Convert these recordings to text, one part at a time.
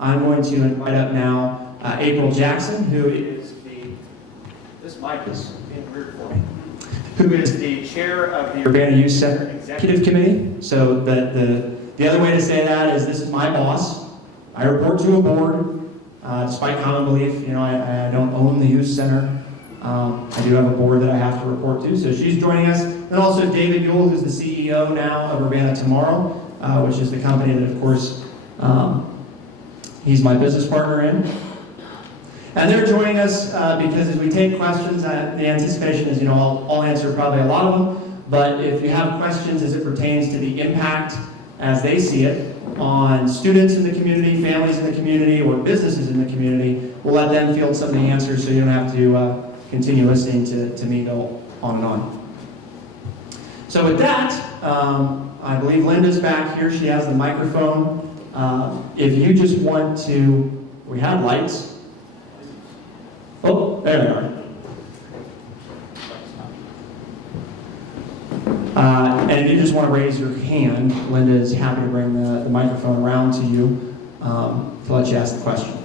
I'm going to invite up now April Jackson, who is this mic is being weird for me, who is the chair of the Urbana Youth Center Executive Committee. So the other way to say that is this is my boss. I report to a board, despite common belief. You know, I don't own the youth center. I do have a board that I have to report to, so she's joining us. And also David Yule, who's the CEO now of Urbana Tomorrow, which is the company that, of course, he's my business partner in. And they're joining us because as we take questions, the anticipation is, you know, I'll answer probably a lot of them, but if you have questions as it pertains to the impact as they see it on students in the community, families in the community, or businesses in the community, we'll let them field some of the answers so you don't have to continue listening to me go on and on. So with that, I believe Linda's back here. She has the microphone. If you just want to, we have lights. Oh, there they are. And if you just want to raise your hand, Linda is happy to bring the microphone around to you to let you ask the question.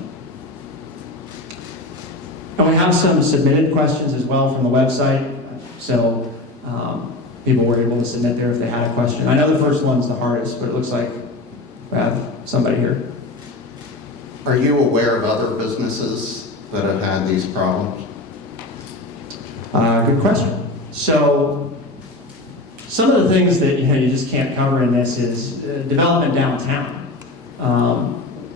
And we have some submitted questions as well from the website, so people were able to submit there if they had a question. I know the first one's the hardest, but it looks like we have somebody here. Are you aware of other businesses that have had these problems? Good question. So some of the things that you just can't cover in this is development downtown.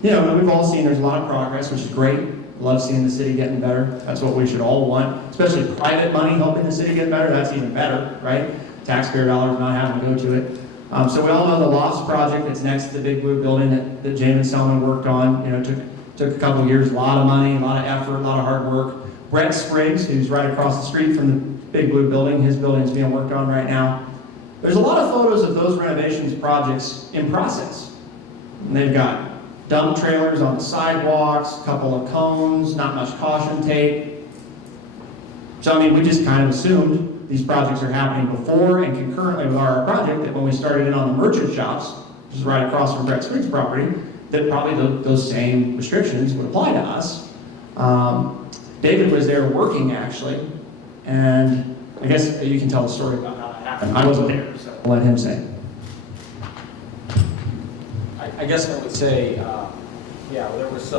You know, we've all seen there's a lot of progress, which is great. Love seeing the city getting better. That's what we should all want, especially private money helping the city get better. That's even better, right? Taxpayer dollars not having to go to it. So we all know the Lost project that's next to the Big Blue building that Jamin Selman worked on. You know, took a couple of years, a lot of money, a lot of effort, a lot of hard work. Brett Spriggs, who's right across the street from the Big Blue building, his building is being worked on right now. There's a lot of photos of those renovations projects in process. And they've got dump trailers on the sidewalks, a couple of cones, not much caution tape. So, I mean, we just kind of assumed these projects are happening before and concurrently with our project, that when we started in on the merchant shops, which is right across from Brett Spriggs' property, that probably those same restrictions would apply to us. David was there working, actually, and I guess you can tell the story about how that happened. I wasn't there, so I'll let him say. I guess I would say, yeah, there was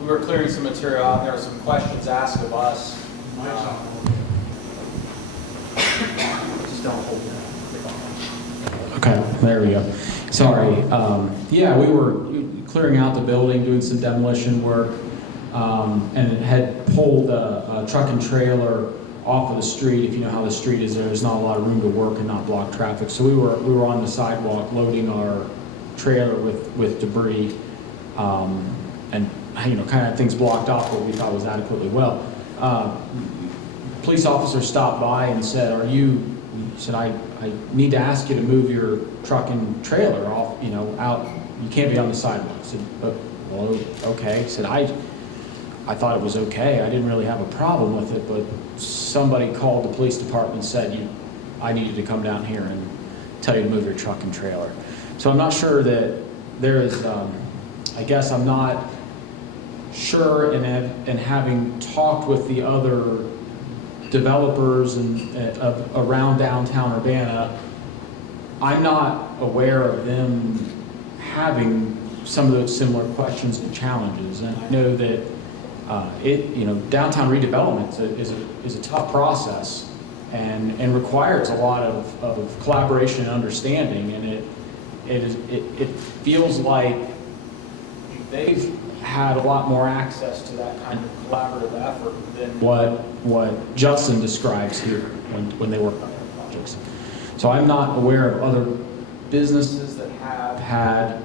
we were clearing some material out, there were some questions asked of us. Just don't hold it. Okay, there we go. Sorry. Yeah, we were clearing out the building, doing some demolition work, and it had pulled a truck and trailer off of the street. If you know how the street is there's not a lot of room to work and not block traffic. So we were on the sidewalk loading our trailer with debris, and you know, kind of things blocked off what we thought was adequately well. Police officer stopped by and said, he said, I need to ask you to move your truck and trailer off, you know, out. You can't be on the sidewalk. I said, well, okay. He said, I thought it was okay. I didn't really have a problem with it, but somebody called the police department and said, I need you to come down here and tell you to move your truck and trailer. So I'm not sure that there is, I guess I'm not sure, and having talked with the other developers around downtown Urbana, I'm not aware of them having some of those similar questions and challenges. And I know that you know, downtown redevelopment is a tough process and requires a lot of collaboration and understanding. And it feels like they've had a lot more access to that kind of collaborative effort than what Justin describes here when they work on their projects. So I'm not aware of other businesses that have had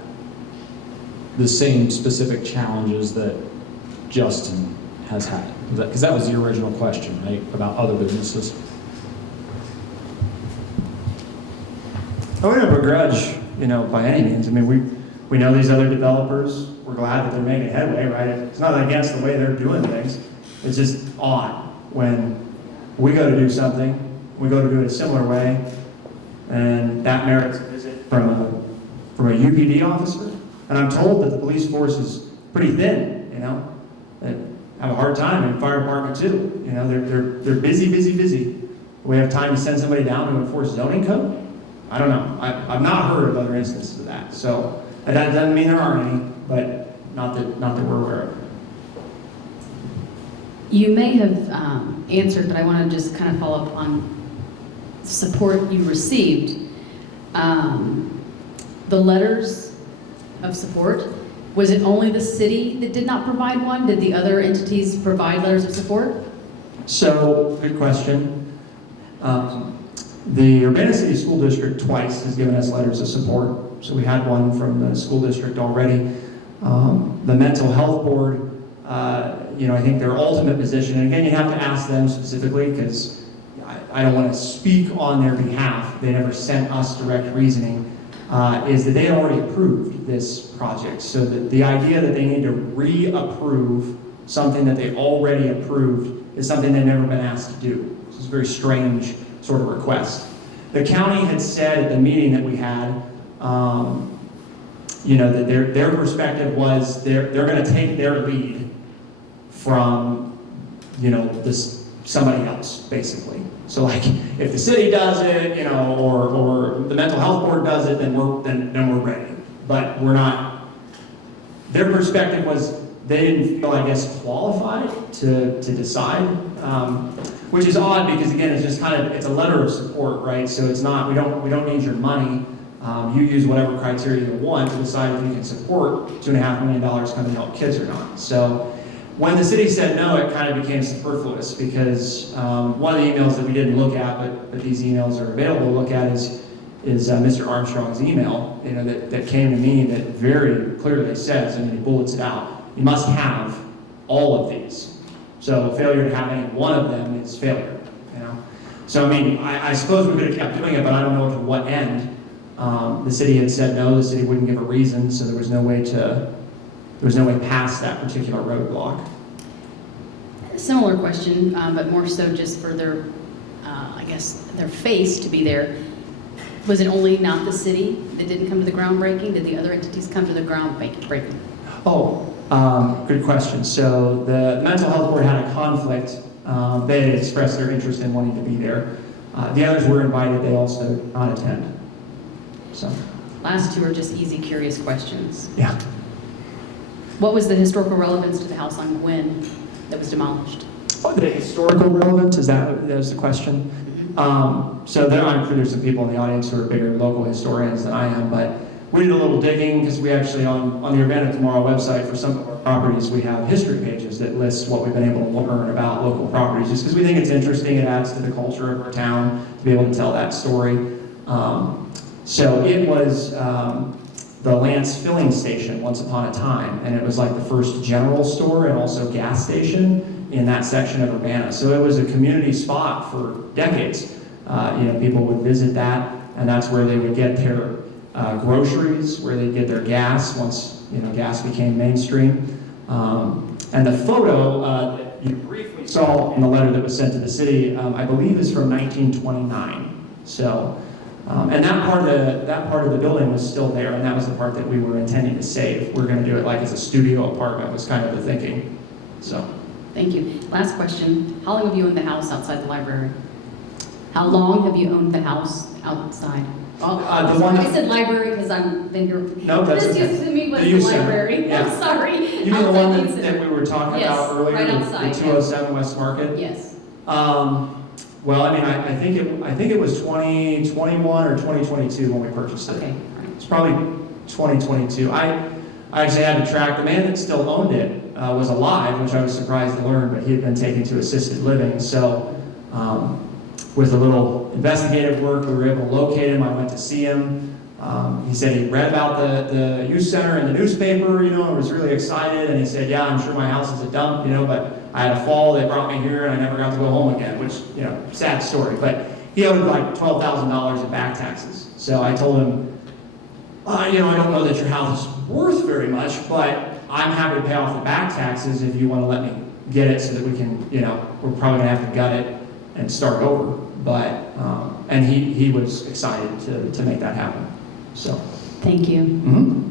the same specific challenges that Justin has had. Because that was the original question, right, about other businesses. I wouldn't begrudge, you know, by any means. I mean, we know these other developers. We're glad that they're making headway, right? It's not against the way they're doing things. It's just odd when we go to do something, we go to do it a similar way, and that merits a visit from a UPD officer. And I'm told that the police force is pretty thin, you know, that have a hard time, and fire department too. You know, they're busy, busy, busy. We have time to send somebody down to enforce zoning code? I don't know. I've not heard of other instances of that. So that doesn't mean there aren't any, but not that we're aware of. You may have answered, but I want to just kind of follow up on support you received. The letters of support, was it only the city that did not provide one? Did the other entities provide letters of support? So, good question. The Urbana City School District twice has given us letters of support. So we had one from the school district already. The Mental Health Board, I think their ultimate position, and again, you have to ask them specifically because I don't want to speak on their behalf. They never sent us direct reasoning, is that they had already approved this project. So the idea that they need to reapprove something that they already approved is something they've never been asked to do. It's a very strange sort of request. The county had said at the meeting that we had, that their perspective was they're going to take their lead from, somebody else, basically. So like, if the city does it, or the mental health board does it, then we're ready. But we're not. Their perspective was they didn't feel, I guess, qualified to decide, which is odd because again, it's just it's a letter of support, right? So it's not, we don't need your money. You use whatever criteria you want to decide if you can support $2.5 million coming to help kids or not. So when the city said no, it kind of became superfluous because one of the emails that we didn't look at, but these emails are available to look at is Mr. Armstrong's email, that came to me that very clearly says, he bullets it out, you must have all of these. So failure to have any one of them is failure, So I suppose we could have kept doing it, but I don't know to what end. The city had said no, the city wouldn't give a reason, so there was no way past that particular roadblock. Similar question, but more so just for their, their face to be there. Was it only not the city that didn't come to the groundbreaking? Did the other entities come to the groundbreaking? Good question. So the mental health board had a conflict. They had expressed their interest in wanting to be there. The others were invited. They also did not attend. So. Last two are just easy, curious questions. Yeah. What was the historical relevance to the house on Gwynn that was demolished? The historical relevance, that was the question? So I'm sure there's some people in the audience who are bigger local historians than I am, but we did a little digging because we actually on the Urbana Tomorrow website for some of our properties, we have history pages that list what we've been able to learn about local properties, just because we think it's interesting. It adds to the culture of our town to be able to tell that story. So it was the Lance filling station once upon a time, and it was like the first general store and also gas station in that section of Urbana. So it was a community spot for decades. People would visit that, and that's where they would get their groceries, where they'd get their gas once gas became mainstream. And the photo that you briefly saw in the letter that was sent to the city, I believe, is from 1929. So. And that part of the building was still there, and that was the part that we were intending to save. We're going to do it like as a studio apartment was kind of the thinking. So. Thank you. Last question. How long have you owned the house outside the library? How long have you owned the house outside? I said library because I'm then you're. No, that's this okay. used to me was The the youth library. center. Yeah. I'm sorry. You mean the one that we were talking Yes, about earlier, right outside, the 207 West Market? Yes. Well, I think it was 2021 or 2022 when we purchased it. Okay. It's probably 2022. I actually had to track the man that still owned it was alive, which I was surprised to learn, but he had been taken to assisted living. So with a little investigative work, we were able to locate him. I went to see him. He said he read about the youth center in the newspaper, and was really excited. And he said, yeah, I'm sure my house is a dump, but I had a fall, they brought me here, and I never got to go home again, which, sad story. But he owed like $12,000 in back taxes. So I told him, I don't know that your house is worth very much, but I'm happy to pay off the back taxes if you want to let me get it so that we can, we're probably going to have to gut it and start over. But, and he was excited to make that happen. So. Thank you. Mm-hmm.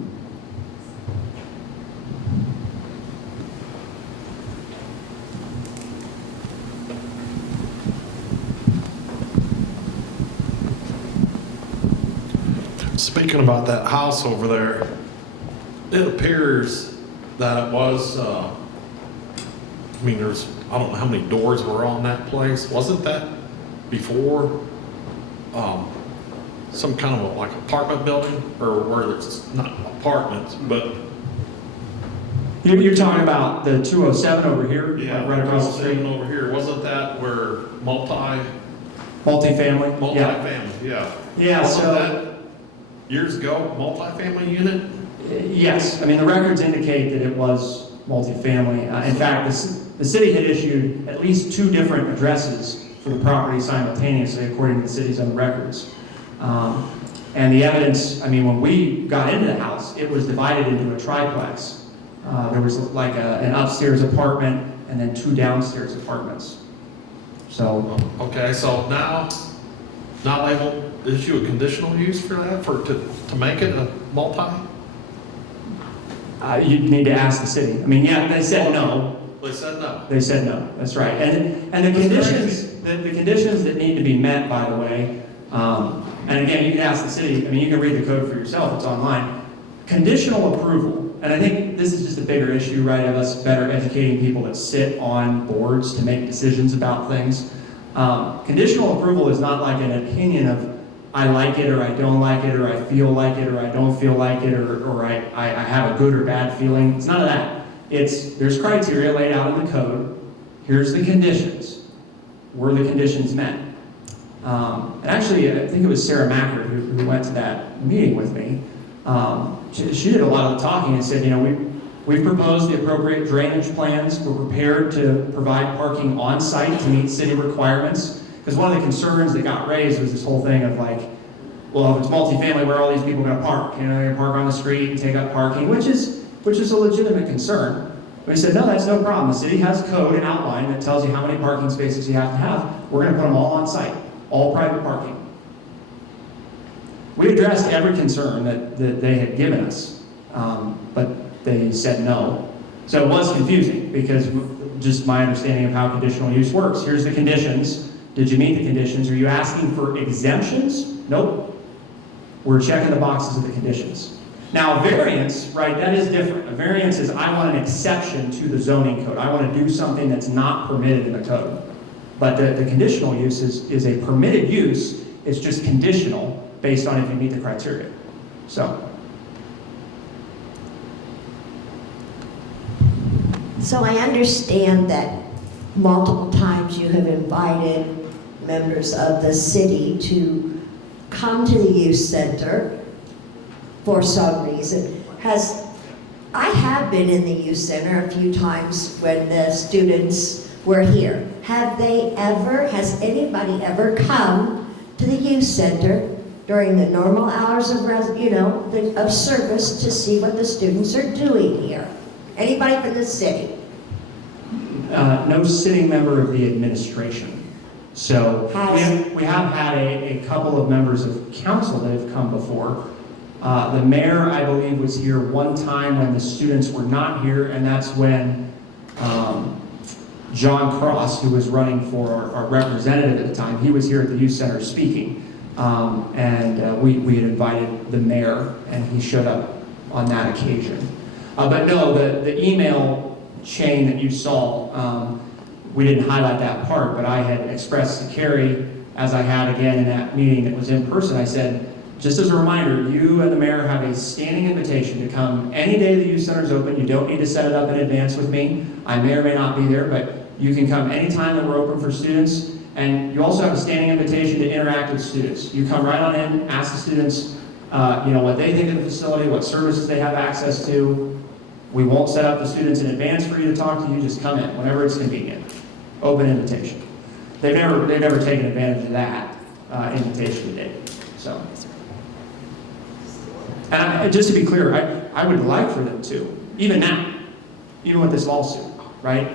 Speaking about that house over there, it appears that it was, I mean, I don't know how many doors were on that place. Wasn't that before some kind of like apartment building, or where it's not apartments, but You're talking about the 207 over here, right across the street? over here, wasn't that where Multifamily? Yeah. multifamily, yeah. Yeah, Wasn't so, that years ago, multifamily unit? yes, I mean, the records indicate that it was multifamily. In fact, the city had issued at least 2 different addresses for the property simultaneously, according to the city's own records. And the evidence, I mean, when we got into the house, it was divided into a triplex. There was like an upstairs apartment and then 2 downstairs apartments. So, Okay, so now they won't issue a conditional use for that, to make it a multi? you'd need to ask the city. I mean, yeah, they said no. They said no. They said no, that's right. And the conditions, the conditions that need to be met, by the way, and again, you can ask the city, I mean, you can read the code for yourself, it's online. Conditional approval, and I think this is just a bigger issue, right, of us better educating people that sit on boards to make decisions about things. Conditional approval is not like an opinion of, I like it or I don't like it, or I feel like it or I don't feel like it, or I have a good or bad feeling. It's none of that. There's criteria laid out in the code. Here's the conditions. Were the conditions met? And actually, I think it was Sarah Macker who went to that meeting with me. She did a lot of the talking and said, you know, we've proposed the appropriate drainage plans. We're prepared to provide parking on site to meet city requirements. Because one of the concerns that got raised was this whole thing of like, well, if it's multifamily, where are all these people going to park? You know, they're going to park on the street and take up parking, which is a legitimate concern. We said, no, that's no problem. The city has code and outline that tells you how many parking spaces you have to have. We're going to put them all on site, all private parking. We addressed every concern that they had given us, but they said no. So it was confusing because just my understanding of how conditional use works. Here's the conditions. Did you meet the conditions? Are you asking for exemptions? Nope. We're checking the boxes of the conditions. Now, a variance, right, that is different. A variance is I want an exception to the zoning code. I want to do something that's not permitted in the code. But the conditional use is a permitted use. It's just conditional based on if you meet the criteria. So I understand that multiple times you have invited members of the city to come to the youth center for some reason. I have been in the youth center a few times when the students were here. Has anybody ever come to the youth center during the normal hours of of service to see what the students are doing here? Anybody from the city? no sitting member of the administration. So we have had a couple of members of council that have come before. The mayor, I believe, was here one time when the students were not here, and that's when John Cross, who was running for our representative at the time, he was here at the youth center speaking. We had invited the mayor, and he showed up on that occasion. But no, the email chain that you saw, we didn't highlight that part, but I had expressed to Kerry, as I had again in that meeting that was in person, I said, just as a reminder, you and the mayor have a standing invitation to come any day the youth center is open. You don't need to set it up in advance with me. I may or may not be there, but you can come anytime that we're open for students. And you also have a standing invitation to interact with students. You come right on in, ask the students what they think of the facility, what services they have access to. We won't set up the students in advance for you to talk to you. Just come in whenever it's convenient. Open invitation. They've never taken advantage of that invitation to date. So. And just to be clear, I would like for them to, even now, even with this lawsuit, right?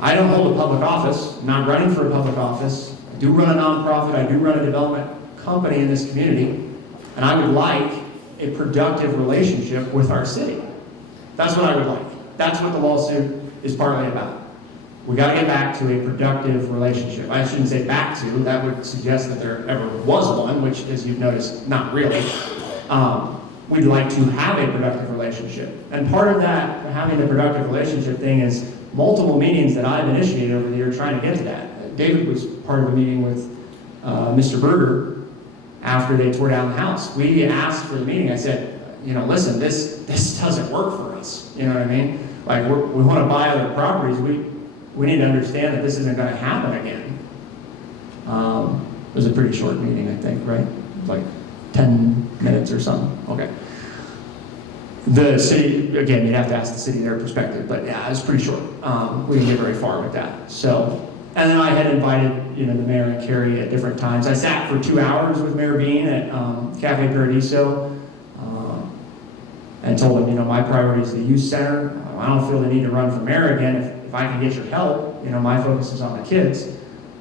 I don't hold a public office. I'm not running for a public office. I do run a nonprofit. I do run a development company in this community. And I would like a productive relationship with our city. That's what I would like. That's what the lawsuit is partly about. we got to get back to a productive relationship. I shouldn't say back to, that would suggest that there ever was one, which, as you've noticed, not really. We'd like to have a productive relationship. And part of that, having the productive relationship thing, is multiple meetings that I've initiated over the year trying to get to that. David was part of a meeting with Mr. Brugger after they tore down the house. We asked for the meeting. I said, listen, this doesn't work for us. You know what I mean? Like, we want to buy other properties. We need to understand that this isn't going to happen again. It was a pretty short meeting, I think, right? Like 10 minutes or something. Okay. The city, again, you'd have to ask the city their perspective, but yeah, it was pretty short. We didn't get very far with that. So, and then I had invited, the mayor and Kerry at different times. I sat for 2 hours with Mayor Bean at Cafe Paradiso and told him, my priority is the youth center. I don't feel the need to run for mayor again. If I can get your help, my focus is on the kids.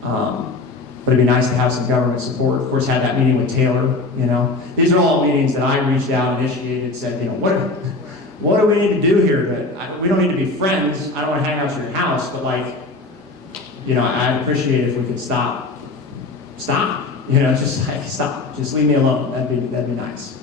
But it'd be nice to have some government support. Of course, had that meeting with Taylor, These are all meetings that I reached out, initiated, said, what do we need to do here? We don't need to be friends. I don't want to hang out at your house, but I'd appreciate if we could stop. Just stop. Just leave me alone. That'd be nice.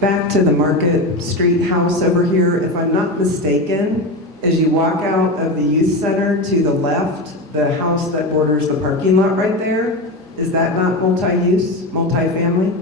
Back to the Market Street house over here, if I'm not mistaken, as you walk out of the youth center to the left, the house that borders the parking lot right there, is that not multi-use, multi-family?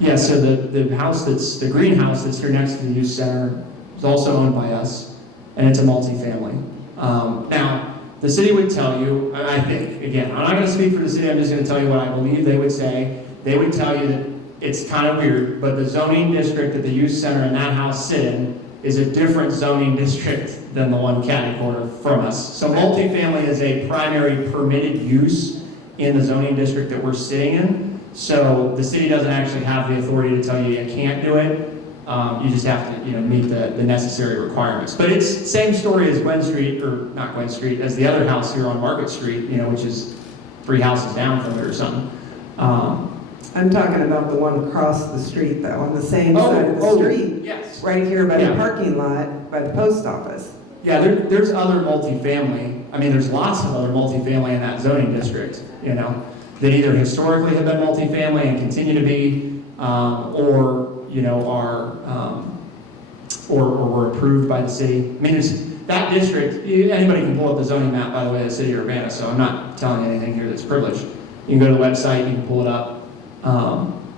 Yeah, so the greenhouse that's here next to the youth center is also owned by us, and it's a multifamily. Now, the city would tell you, and I think, again, I'm not going to speak for the city, I'm just going to tell you what I believe they would say. They would tell you that it's kind of weird, but the zoning district that the youth center and that house sit in is a different zoning district than the one catty-corner from us. So multifamily is a primary permitted use in the zoning district that we're sitting in. So the city doesn't actually have the authority to tell you you can't do it. You just have to, meet the necessary requirements. But it's same story as Gwen Street, or not Gwen Street, as the other house here on Market Street, which is 3 houses down from it or something. I'm talking about the one across the street, though, on the same side of the street. Yes. Right here by the parking lot, by the post office. Yeah, there's other multifamily. I mean, there's lots of other multifamily in that zoning district, that either historically have been multifamily and continue to be, or were approved by the city. I mean, that district, anybody can pull up the zoning map, by the way, of the City of Urbana, so I'm not telling you anything here that's privileged. You can go to the website, you can pull it up,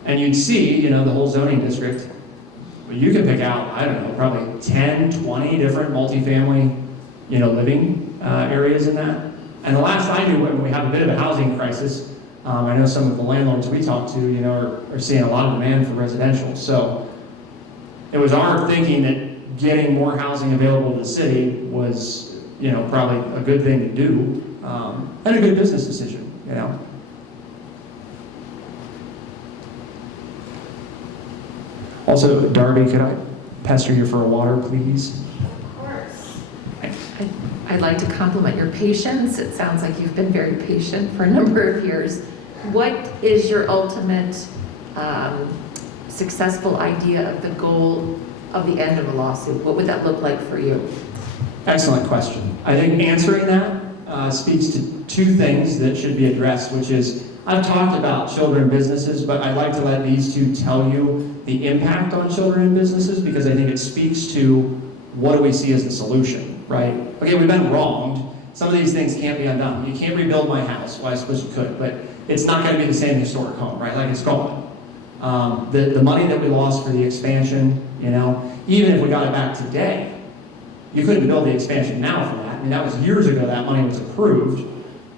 and you'd see, the whole zoning district. You can pick out, I don't know, probably 10, 20 different multifamily, living areas in that. And the last I knew, when we have a bit of a housing crisis, I know some of the landlords we talk to, are seeing a lot of demand for residential. So it was our thinking that getting more housing available to the city was, probably a good thing to do, and a good business decision, Also, Darby, could I pester you for a water, please? Of course. I'd like to compliment your patience. It sounds like you've been very patient for a number of years. What is your ultimate successful idea of the goal of the end of a lawsuit? What would that look like for you? Excellent question. I think answering that speaks to 2 things that should be addressed, which is, I've talked about children and businesses, but I'd like to let these 2 tell you the impact on children and businesses, because I think it speaks to what do we see as the solution, right? Okay, we've been wronged. Some of these things can't be undone. You can't rebuild my house. Well, I suppose you could, but it's not going to be the same historic home, right? Like, it's gone. The money that we lost for the expansion, even if we got it back today, you couldn't build the expansion now for that. I mean, that was years ago that money was approved.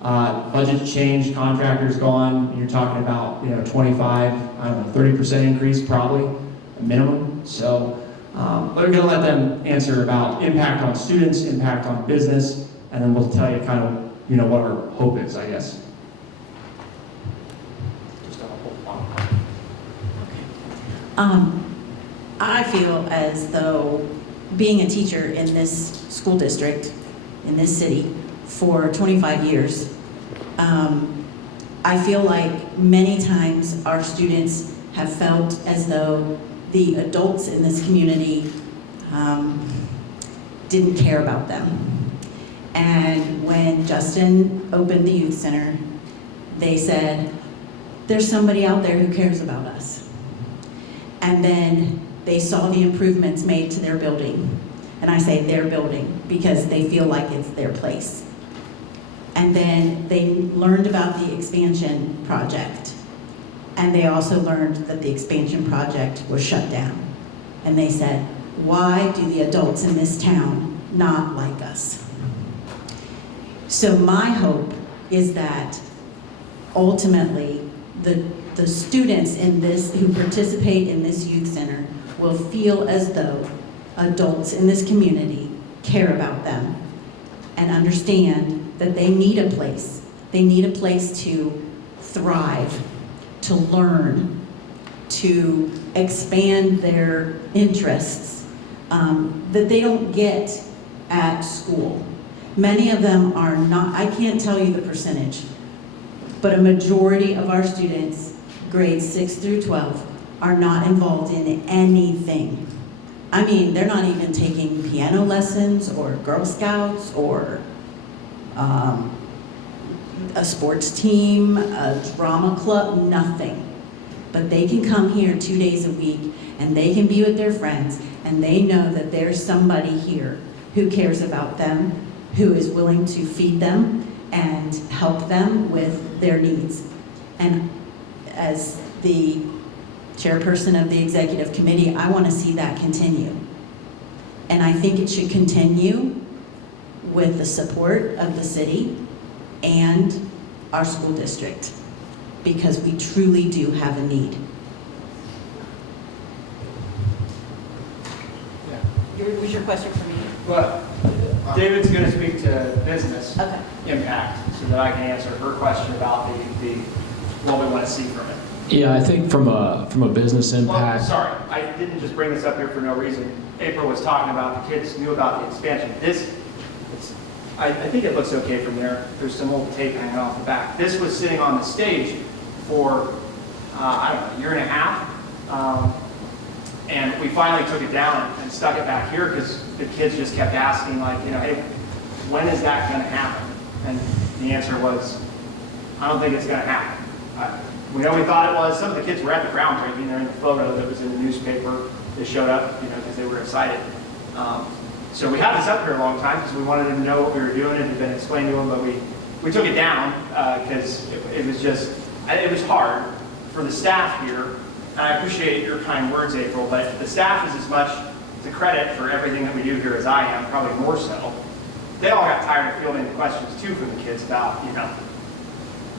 Budget changed, contractors gone. You're talking about 30% increase probably, a minimum. So we're going to let them answer about impact on students, impact on business, and then we'll tell you kind of what our hope is, I guess. I feel as though being a teacher in this school district, in this city, for 25 years, I feel like many times our students have felt as though the adults in this community didn't care about them. And when Justin opened the youth center, they said, there's somebody out there who cares about us. And then they saw the improvements made to their building. And I say their building because they feel like it's their place. And then they learned about the expansion project. And they also learned that the expansion project was shut down. And they said, why do the adults in this town not like us? So my hope is that ultimately the students in this, who participate in this youth center, will feel as though adults in this community care about them and understand that they need a place. They need a place to thrive, to learn, to expand their interests that they don't get at school. Many of them are not, I can't tell you the percentage, but a majority of our students, grades 6 through 12, are not involved in anything. I mean, they're not even taking piano lessons or Girl Scouts or a sports team, a drama club, nothing. But they can come here 2 days a week and they can be with their friends and they know that there's somebody here who cares about them, who is willing to feed them and help them with their needs. And as the chairperson of the executive committee, I want to see that continue. And I think it should continue with the support of the city and our school district, because we truly do have a need. Was your question for me? Well, David's going to speak to business Okay. impact so that I can answer her question about the what we want to see from it. Yeah, I think from a business Well, impact. sorry, I didn't just bring this up here for no reason. April was talking about the kids knew about the expansion. I think it looks okay from there. There's some old tape hanging off the back. This was sitting on the stage for, I don't know, a year and a half. And we finally took it down and stuck it back here because the kids just kept asking, like, hey, when is that going to happen? And the answer was, I don't think it's going to happen. We know we thought it was. Some of the kids were at the groundbreaking. They're in the photo that was in the newspaper. They showed up, because they were excited. So we had this up here a long time because we wanted them to know what we were doing. It had been explained to them, but we took it down because it was hard for the staff here. And I appreciate your kind words, April, but the staff is as much to credit for everything that we do here as I am, probably more so. They all got tired of fielding questions too from the kids about,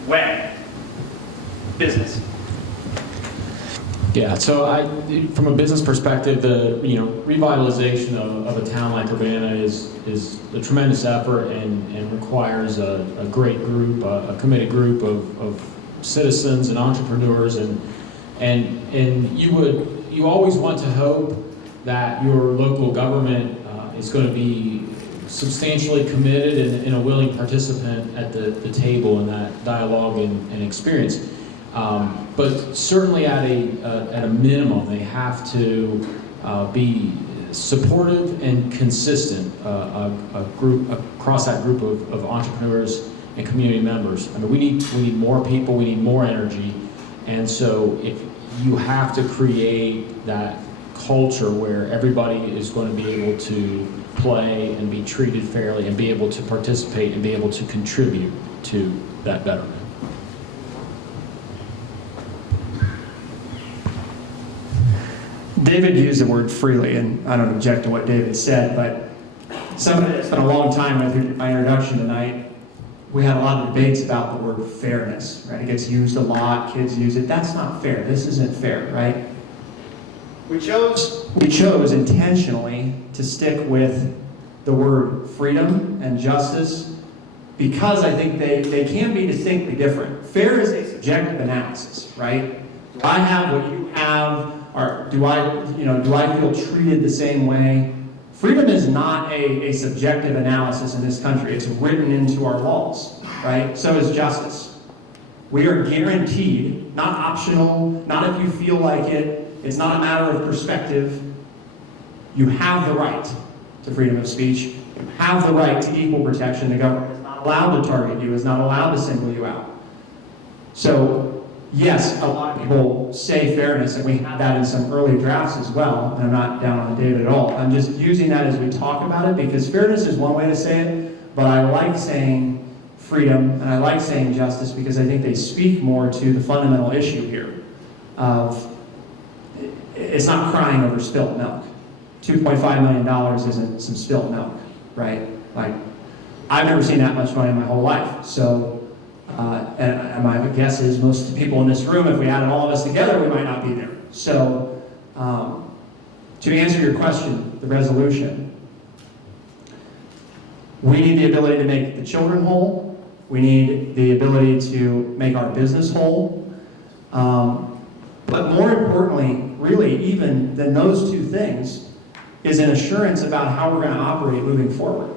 when business. Yeah, so from a business perspective, the revitalization of a town like Urbana is a tremendous effort and requires a great group, a committed group of citizens and entrepreneurs, and you always want to hope that your local government is going to be substantially committed and a willing participant at the table in that dialogue and experience. But certainly at a minimum, they have to be supportive and consistent across that group of entrepreneurs and community members. I mean, we need more people, we need more energy, and so if you have to create that culture where everybody is going to be able to play and be treated fairly and be able to participate and be able to contribute to that betterment. David used the word freely, and I don't object to what David said, but somebody that spent a long time with my introduction tonight, we had a lot of debates about the word fairness, right? It gets used a lot, kids use it. That's not fair. This isn't fair, right? We chose intentionally to stick with the word freedom and justice because I think they can be distinctly different. Fair is a subjective analysis, right? Do I have what you have? Or do I feel treated the same way? Freedom is not a subjective analysis in this country. It's written into our laws, right? So is justice. We are guaranteed, not optional, not if you feel like it. It's not a matter of perspective. You have the right to freedom of speech. You have the right to equal protection. The government is not allowed to target you, is not allowed to single you out. So, yes, a lot of people say fairness, and we had that in some early drafts as well, and I'm not down on the data at all. I'm just using that as we talk about it, because fairness is one way to say it, but I like saying freedom, and I like saying justice, because I think they speak more to the fundamental issue here of, it's not crying over spilt milk. $2.5 million isn't some spilt milk, right? Like, I've never seen that much money in my whole life. So, and my guess is most people in this room, if we added all of us together, we might not be there. So, to answer your question, the resolution, we need the ability to make the children whole. We need the ability to make our business whole. But more importantly, really, even than those two things, is an assurance about how we're going to operate moving forward.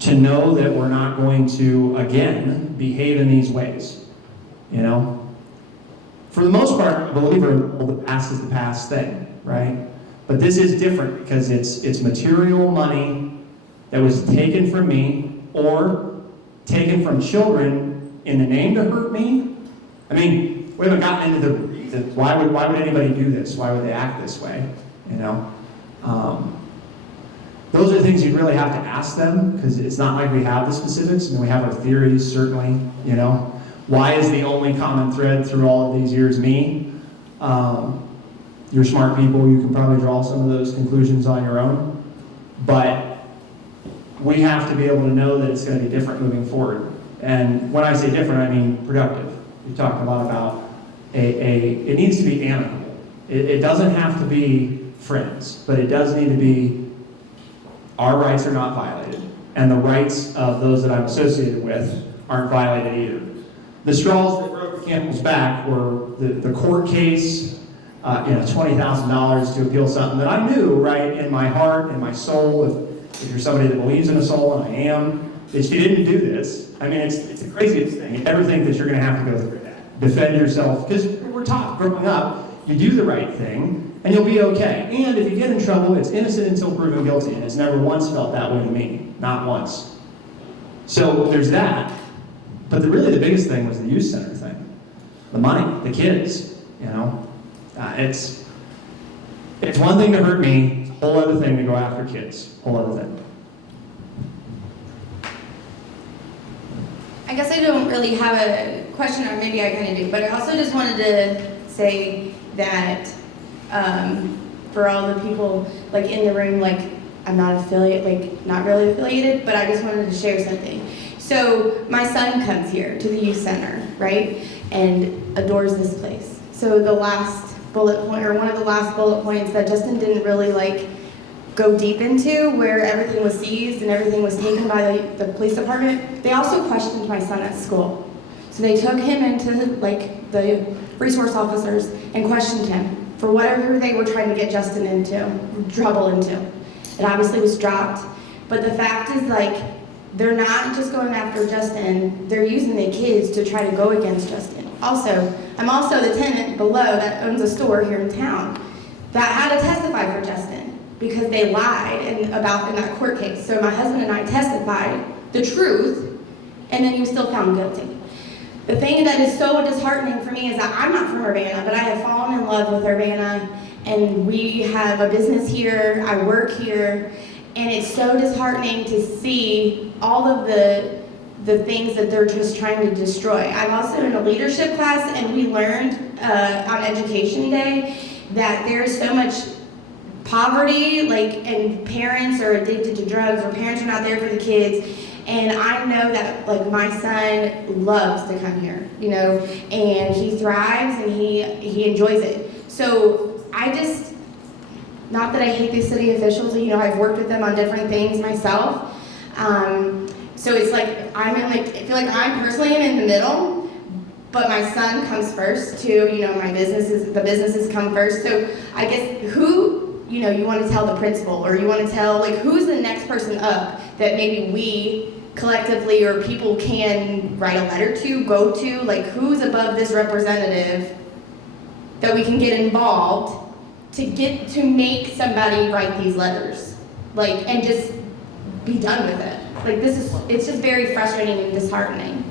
To know that we're not going to, again, behave in these ways. You know? For the most part, I'm a believer in well, the past is the past thing, right? But this is different because it's material money that was taken from me or taken from children in the name to hurt me. I mean, we haven't gotten into the reasons. Why would anybody do this? Why would they act this way? You know? Those are the things you'd really have to ask them, because it's not like we have the specifics. I mean, we have our theories, certainly, you know. Why is the only common thread through all of these years me? You're smart people, you can probably draw some of those conclusions on your own. But we have to be able to know that it's going to be different moving forward. And when I say different, I mean productive. You talked a lot about it needs to be amicable. It doesn't have to be friends, but it does need to be our rights are not violated, and the rights of those that I'm associated with aren't violated either. The straws that broke the camel's back were the court case, $20,000 to appeal something that I knew, right, in my heart, in my soul, if you're somebody that believes in a soul, and I am, that you didn't do this. I mean, it's the craziest thing. You never think that you're going to have to go through that. Defend yourself, because we're taught growing up, you do the right thing, and you'll be okay. And if you get in trouble, it's innocent until proven guilty, and it's never once felt that way to me. Not once. So there's that. But really the biggest thing was the youth center thing. The money, the kids, you know. It's one thing to hurt me, it's a whole other thing to go after kids. Whole other thing. I guess I don't really have a question, or maybe I kind of do, but I also just wanted to say that for all the people like in the room, like I'm not affiliate, like not really affiliated, but I just wanted to share something. So my son comes here to the youth center, right, and adores this place. So the last bullet point, or one of the last bullet points that Justin didn't really like go deep into, where everything was seized and everything was taken by the police department, they also questioned my son at school. So they took him into like the resource officers and questioned him for whatever they were trying to get Justin into, trouble into. It obviously was dropped. But the fact is, like, they're not just going after Justin, they're using the kids to try to go against Justin. Also, I'm also the tenant below that owns a store here in town that had to testify for Justin because they lied about in that court case. So my husband and I testified the truth, and then he was still found guilty. The thing that is so disheartening for me is that I'm not from Urbana, but I have fallen in love with Urbana, and we have a business here, I work here, and it's so disheartening to see all of the things that they're just trying to destroy. I'm also in a leadership class, and we learned on Education Day that there's so much poverty, like, and parents are addicted to drugs, or parents are not there for the kids. And I know that, like, my son loves to come here, you know, and he thrives and he enjoys it. So I just, not that I hate these city officials, you know, I've worked with them on different things myself. So it's like, I feel like I personally am in the middle, but my son comes first too, you know, the businesses come first. So I guess who, you know, you want to tell the principal, or you want to tell, like, who's the next person up that maybe we collectively or people can write a letter to, go to, like, who's above this representative that we can get involved to make somebody write these letters. like, and just be done with it. Like, it's just very frustrating and disheartening.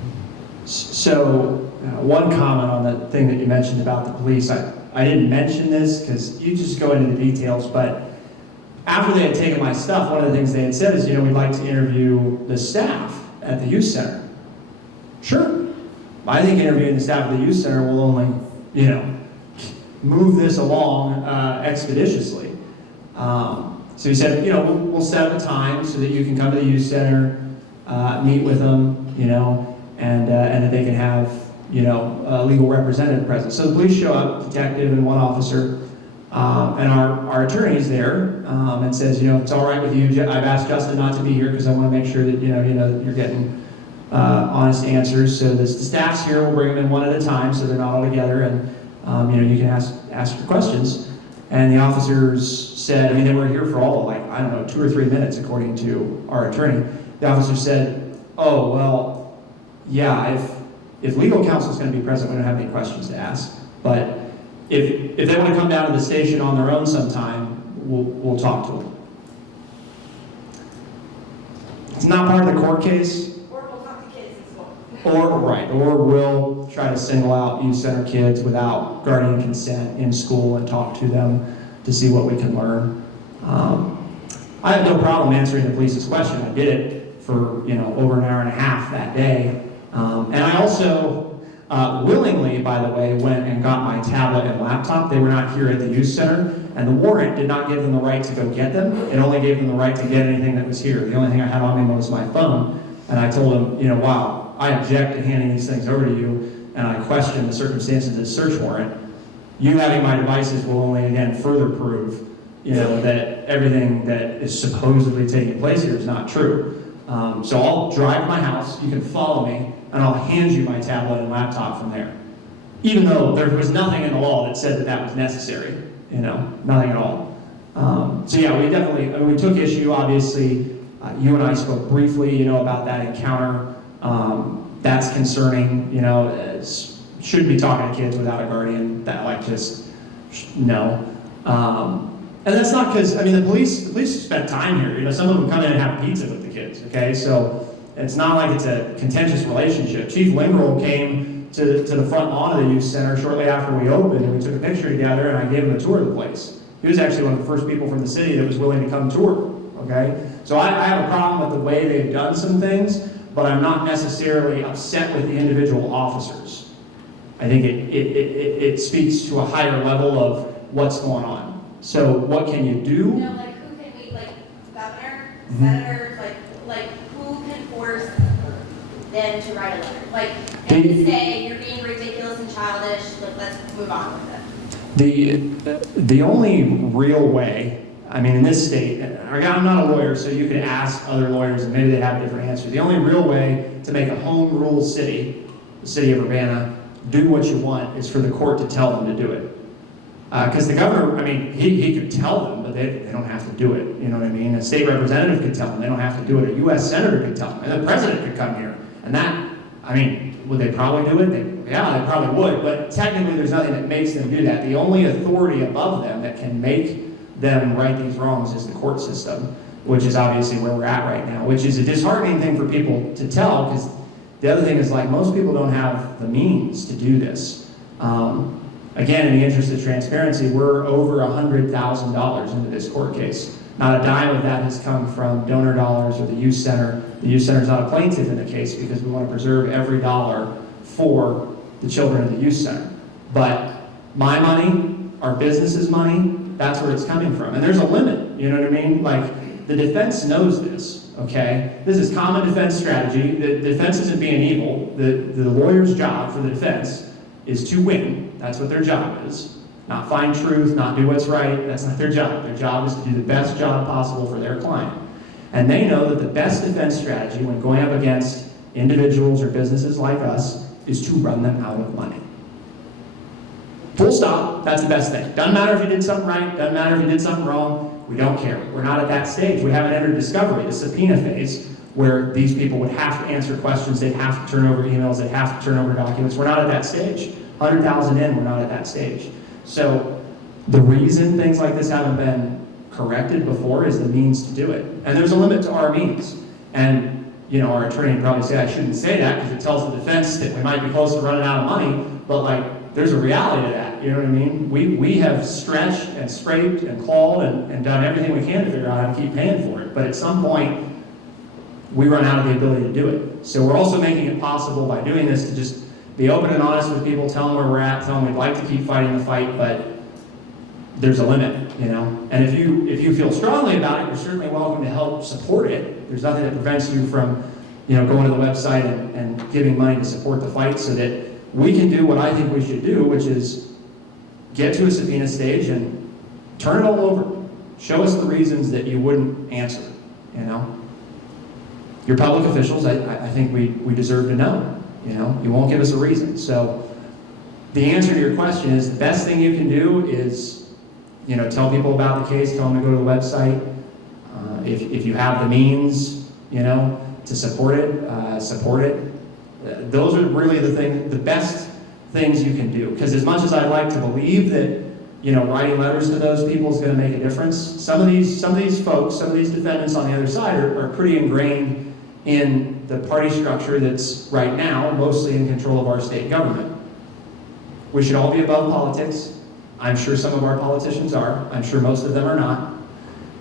So, one comment on the thing that you mentioned about the police. I didn't mention this because you just go into the details, but after they had taken my stuff, one of the things they had said is, we'd like to interview the staff at the youth center. Sure. I think interviewing the staff at the youth center will only, move this along expeditiously. So he said, we'll set up a time so that you can come to the youth center, meet with them, and that they can have, a legal representative present. So the police show up, detective and one officer, and our attorney is there and says, if it's all right with you, I've asked Justin not to be here because I want to make sure that, you're getting honest answers. So the staff's here, we'll bring them in one at a time so they're not all together, and you can ask your questions. And the officers said, they were here for all, 2 or 3 minutes according to our attorney. The officer said, oh, well, yeah, if legal counsel is going to be present, we don't have any questions to ask. But if they want to come down to the station on their own sometime, we'll talk to them. It's not part of the court case. Or we'll talk to kids in school. Or we'll try to single out youth center kids without guardian consent in school and talk to them to see what we can learn. I have no problem answering the police's question. I did it for over an hour and a half that day. And I also willingly, by the way, went and got my tablet and laptop. They were not here at the youth center, and the warrant did not give them the right to go get them. It only gave them the right to get anything that was here. The only thing I had on me was my phone, and I told them, wow, I object to handing these things over to you, and I question the circumstances of this search warrant. You having my devices will only, again, further prove, that everything that is supposedly taking place here is not true. So I'll drive to my house, you can follow me, and I'll hand you my tablet and laptop from there. Even though there was nothing in the law that said that was necessary, nothing at all. So yeah, we definitely, we took issue, obviously. You and I spoke briefly, about that encounter. That's concerning, shouldn't be talking to kids without a guardian. That no. And that's not because, the police spent time here. Some of them come in and have pizza with the kids, okay? So it's not like it's a contentious relationship. Chief Lingrel came to the front lawn of the youth center shortly after we opened, and we took a picture together, and I gave him a tour of the place. He was actually one of the first people from the city that was willing to come tour, okay? So I have a problem with the way they've done some things, but I'm not necessarily upset with the individual officers. I think it speaks to a higher level of what's going on. So what can you do? Who can we, governor, senators, who can force them to write a letter? And to say, you're being ridiculous and childish, let's move on with it. The only real way, in this state, I'm not a lawyer, so you could ask other lawyers and maybe they have a different answer. The only real way to make a home rule city, the city of Urbana, do what you want is for the court to tell them to do it. Because the governor, he could tell them, but they don't have to do it. You know what I mean? A state representative could tell them. They don't have to do it. A U.S. senator could tell them. And the president could come here. And that, would they probably do it? Yeah, they probably would. But technically, there's nothing that makes them do that. The only authority above them that can make them right these wrongs is the court system, which is obviously where we're at right now, which is a disheartening thing for people to tell, because the other thing is, most people don't have the means to do this. Again, in the interest of transparency, we're over $100,000 into this court case. Not a dime of that has come from donor dollars or the youth center. The youth center is not a plaintiff in the case because we want to preserve every dollar for the children of the youth center. But my money, our business's money, that's where it's coming from. And there's a limit, you know what I mean? The defense knows this, okay? This is common defense strategy. The defense isn't being evil. The lawyer's job for the defense is to win. That's what their job is. Not find truth, not do what's right. That's not their job. Their job is to do the best job possible for their client. And they know that the best defense strategy when going up against individuals or businesses like us is to run them out of money. Full stop. That's the best thing. Doesn't matter if you did something right. Doesn't matter if you did something wrong. We don't care. We're not at that stage. We haven't entered discovery, the subpoena phase, where these people would have to answer questions. They'd have to turn over emails. They'd have to turn over documents. We're not at that stage. 100,000 in, we're not at that stage. So the reason things like this haven't been corrected before is the means to do it. And there's a limit to our means. And, you know, our attorney would probably say I shouldn't say that because it tells the defense that we might be close to running out of money, but like, there's a reality to that, you know what I mean? We have stretched and scraped and clawed and done everything we can to figure out how to keep paying for it. But at some point, we run out of the ability to do it. So we're also making it possible by doing this to just be open and honest with people, tell them where we're at, tell them we'd like to keep fighting the fight, but there's a limit, you know? And if you feel strongly about it, you're certainly welcome to help support it. There's nothing that prevents you from, you know, going to the website and giving money to support the fight so that we can do what I think we should do, which is get to a subpoena stage and turn it all over. Show us the reasons that you wouldn't answer, you know? You're public officials, I think we deserve to know, you know? You won't give us a reason. So the answer to your question is the best thing you can do is, you know, tell people about the case, tell them to go to the website. If you have the means, you know, to support it, support it. Those are really the best things you can do. Because as much as I'd like to believe that, you know, writing letters to those people is going to make a difference, some of these folks, some of these defendants on the other side are pretty ingrained in the party structure that's right now mostly in control of our state government. We should all be above politics. I'm sure some of our politicians are. I'm sure most of them are not.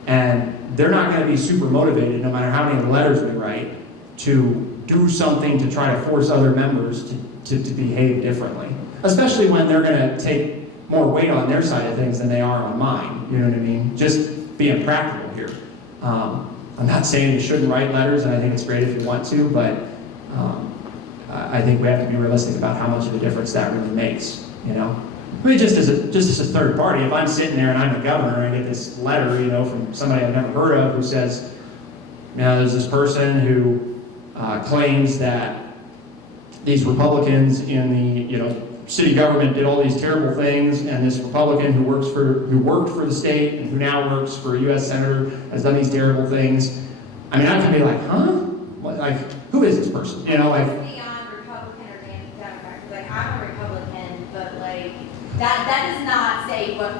And they're not going to be super motivated, no matter how many letters we write, to do something to try to force other members to behave differently. Especially when they're going to take more weight on their side of things than they are on mine. You know what I mean? Just being practical here. I'm not saying you shouldn't write letters, and I think it's great if you want to, but I think we have to be realistic about how much of a difference that really makes, you know? I mean, just as a third party, if I'm sitting there and I'm the governor and I get this letter, you know, from somebody I've never heard of who says, you know, there's this person who claims that these Republicans in the, you know, city government did all these terrible things, and this Republican who worked for the state and who now works for a U.S. senator has done these terrible things. I mean, I can be like, huh? What, like, who is this person? You know, like. Beyond Republican or Democrat, like I'm a Republican, but like that does not say what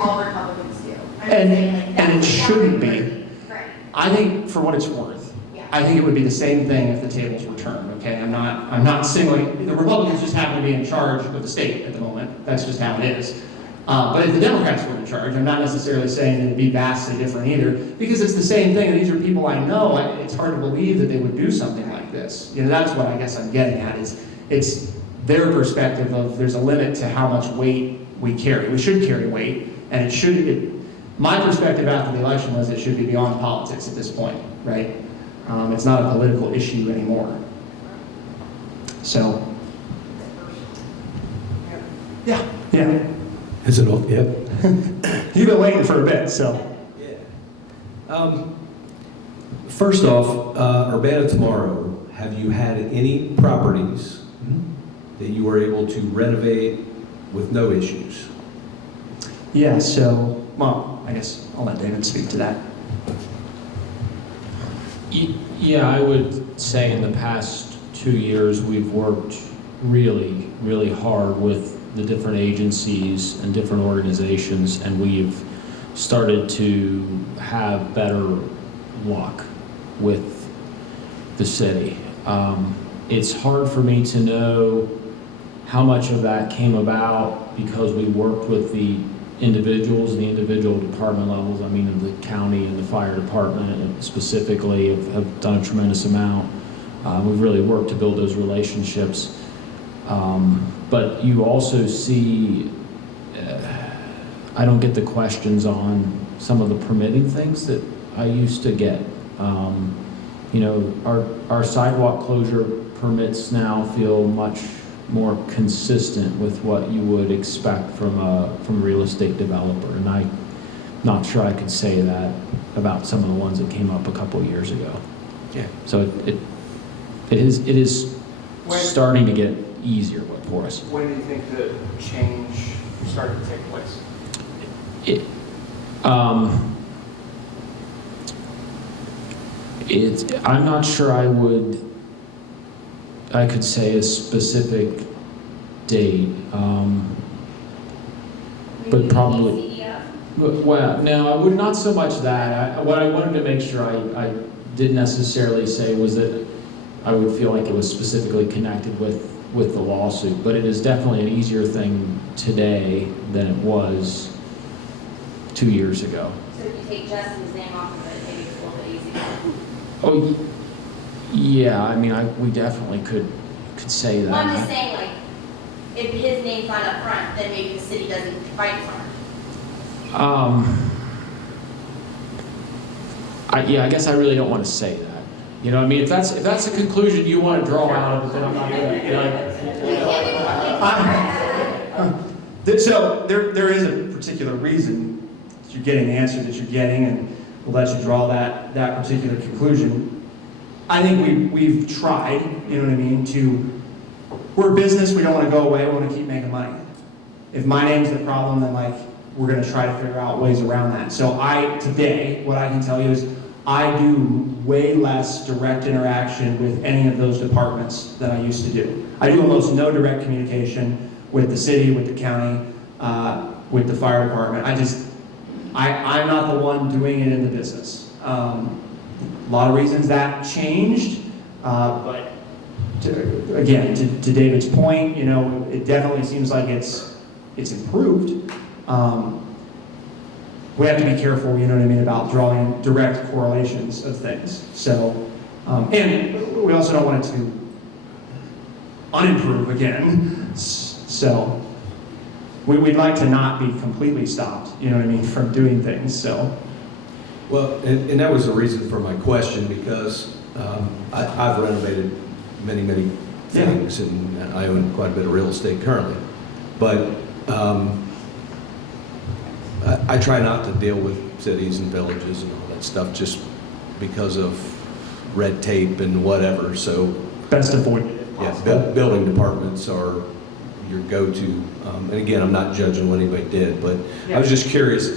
all Republicans do. And it shouldn't be. Right. I think, for what it's worth, Yeah. I think it would be the same thing if the tables were turned. Okay, I'm not singling. The Republicans just happen to be in charge of the state at the moment. That's just how it is. But if the Democrats were in charge, I'm not necessarily saying it'd be vastly different either, because it's the same thing. These are people I know. It's hard to believe that they would do something like this. You know, that's what I guess I'm getting at. Is it's their perspective of there's a limit to how much weight we carry. We should carry weight, and it should. My perspective after the election was it should be beyond politics at this point, right? It's not a political issue anymore. So, yeah. Is it all? Yep. You've been waiting for a bit, so. Yeah. First off, Urbana tomorrow, have you had any properties that you were able to renovate with no issues? Yeah, so, well, I guess I'll let David speak to that. Yeah, I would say in the past 2 years, we've worked really, really hard with the different agencies and different organizations, and we've started to have better luck with the city. It's hard for me to know how much of that came about because we worked with the individuals, the individual department levels. I mean, the county and the fire department specifically have done a tremendous amount. We've really worked to build those relationships. But you also see, I don't get the questions on some of the permitting things that I used to get. You know, our sidewalk closure permits now feel much more consistent with what you would expect from a real estate developer, and I'm not sure I could say that about some of the ones that came up a couple of years ago. Yeah. So it is starting to get easier for us. When do you think the change started to take place? I'm not sure I could say a specific date, but probably. Well, no, I would not so much that. What I wanted to make sure I didn't necessarily say was that I would feel like it was specifically connected with the lawsuit, but it is definitely an easier thing today than it was 2 years ago. So if you take Justin's name off of it, maybe it's a little bit easier. Oh, yeah, I mean, we definitely could say that. Well, I'm just saying, like, if his name's not up front, then maybe the city doesn't fight as hard. Yeah, I guess I really don't want to say that. You know, I mean, if that's the conclusion you want to draw out of it, then I'm not gonna, So there is a particular reason that you're getting the answer that you're getting, and we'll let you draw that particular conclusion. I think we've tried, you know what I mean, we're a business, we don't want to go away, we want to keep making money. If my name's the problem, then like, we're going to try to figure out ways around that. So today, what I can tell you is I do way less direct interaction with any of those departments than I used to do. I do almost no direct communication with the city, with the county, with the fire department. I'm not the one doing it in the business. A lot of reasons that changed, but to David's point, you know, it definitely seems like it's improved. We have to be careful, you know what I mean, about drawing direct correlations of things. So, and we also don't want it to unimprove again. So, we'd like to not be completely stopped, you know what I mean, from doing things. So, Well, and that was the reason for my question, because I've renovated many things, and I own quite a bit of real estate currently. But I try not to deal with cities and villages and all that stuff just because of red tape and whatever. So best avoided. Yeah, building departments are your go-to. And again, I'm not judging what anybody did, but I was just curious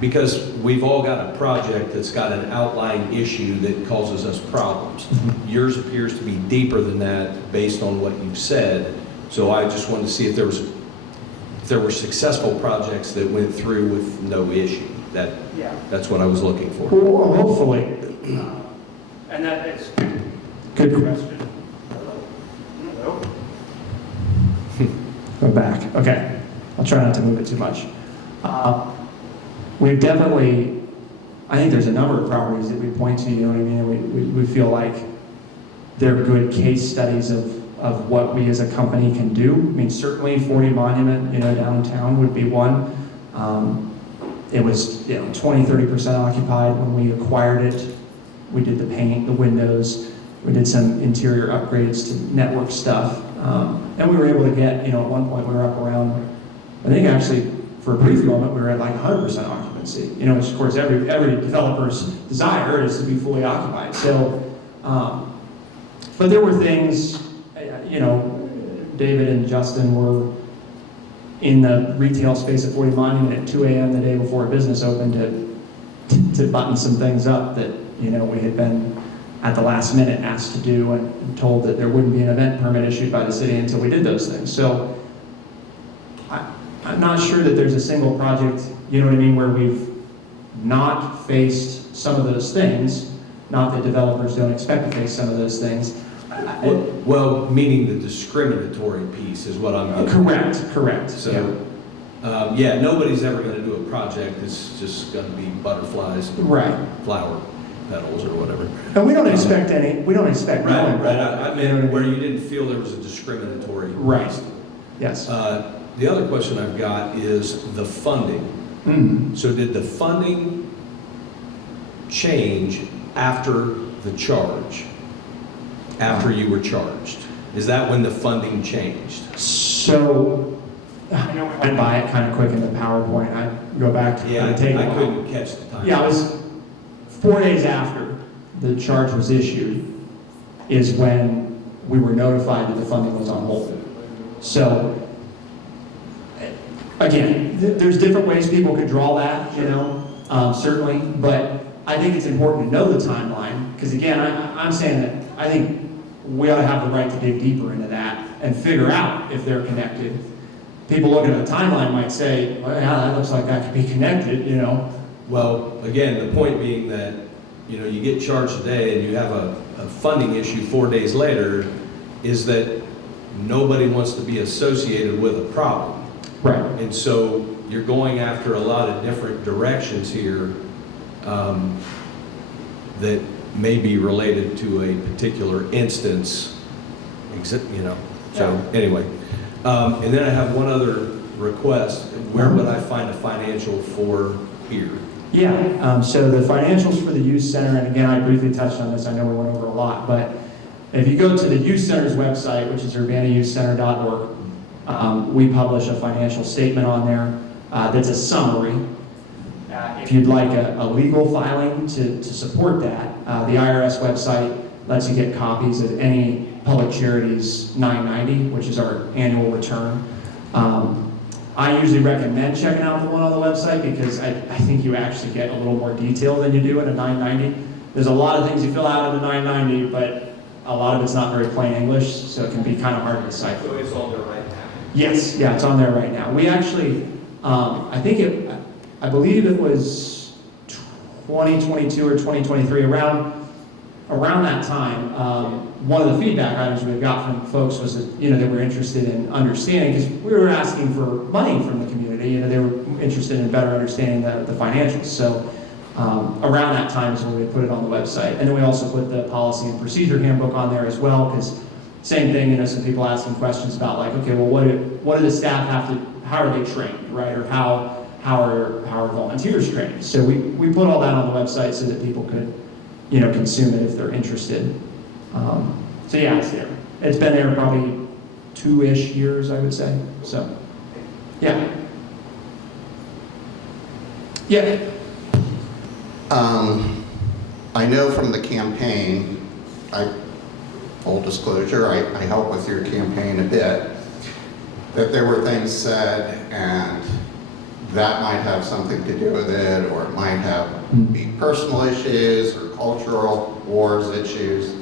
because we've all got a project that's got an outlying issue that causes us problems. Yours appears to be deeper than that based on what you've said. So I just wanted to see if there were successful projects that went through with no issue. That's what I was looking for. Well, hopefully. And that is good question. Hello? Go back. Okay. I'll try not to move it too much. We've definitely, I think there's a number of properties that we point to, you know what I mean? We feel like they're good case studies of what we as a company can do. I mean, certainly 40 Monument, you know, downtown would be one. It was, 20-30% occupied when we acquired it. We did the paint, the windows, we did some interior upgrades to network stuff. And we were able to get, at one point we were up around, I think actually for a brief moment we were at like 100% occupancy. Which of course every developer's desire is to be fully occupied. So, but there were things, David and Justin were in the retail space at 40 Monument at 2 a.m. the day before a business opened to button some things up that, we had been at the last minute asked to do and told that there wouldn't be an event permit issued by the city until we did those things. So I'm not sure that there's a single project, where we've not faced some of those things. Not that developers don't expect to face some of those things. Well, meaning the discriminatory piece is what I'm getting. Correct. So, nobody's ever going to do a project that's just going to be butterflies, flower petals or whatever. And we don't expect any. We don't expect. Right. I mean, where you didn't feel there was a discriminatory. Right. Yes. The other question I've got is the funding. So did the funding change after the charge? After you were charged? Is that when the funding changed? So, I know we went by it kind of quick in the PowerPoint. I go back to I take a while. couldn't catch the time. Yeah, it was 4 days after the charge was issued is when we were notified that the funding was on hold. So, again, there's different ways people could draw that, certainly, but I think it's important to know the timeline, because again, I'm saying that I think we ought to have the right to dig deeper into that and figure out if they're connected. people looking at the timeline might say, well, yeah, that looks like that could be connected, you know? Well, again, the point being that, you know, you get charged today and you have a funding issue 4 days later, is that nobody wants to be associated with a problem. Right. And so you're going after a lot of different directions here that may be related to a particular instance, you know. So anyway, and then I have one other request. Where would I find a financial for here? Yeah, so the financials for the youth center, and again, I briefly touched on this, I know we went over a lot, but if you go to the youth center's website, which is urbanayouthcenter.org, we publish a financial statement on there that's a summary. If you'd like a legal filing to support that, the IRS website lets you get copies of any public charities 990, which is our annual return. I usually recommend checking out the one on the website because I think you actually get a little more detail than you do in a 990. There's a lot of things you fill out in the 990, but a lot of it's not very plain English, so it can be kind of hard to decipher. So it's on there right now? Yes, yeah, it's on there right now. We actually, I believe it was 2022 or 2023, around that time, one of the feedback items we got from folks was that, you know, they were interested in understanding, because we were asking for money from the community, you know, they were interested in better understanding the financials. So around that time is when we put it on the website. And then we also put the policy and procedure handbook on there as well, because same thing, you know, some people asking questions about like, okay, well, what do the staff have to, how are they trained, right? Or how are volunteers trained? So we put all that on the website so that people could, you know, consume it if they're interested. So yeah, it's there. It's been there probably 2-ish years, I would say. So, yeah. Yeah. I know from the campaign, full disclosure, I helped with your campaign a bit, that there were things said and that might have something to do with it, or it might be personal issues or cultural wars issues.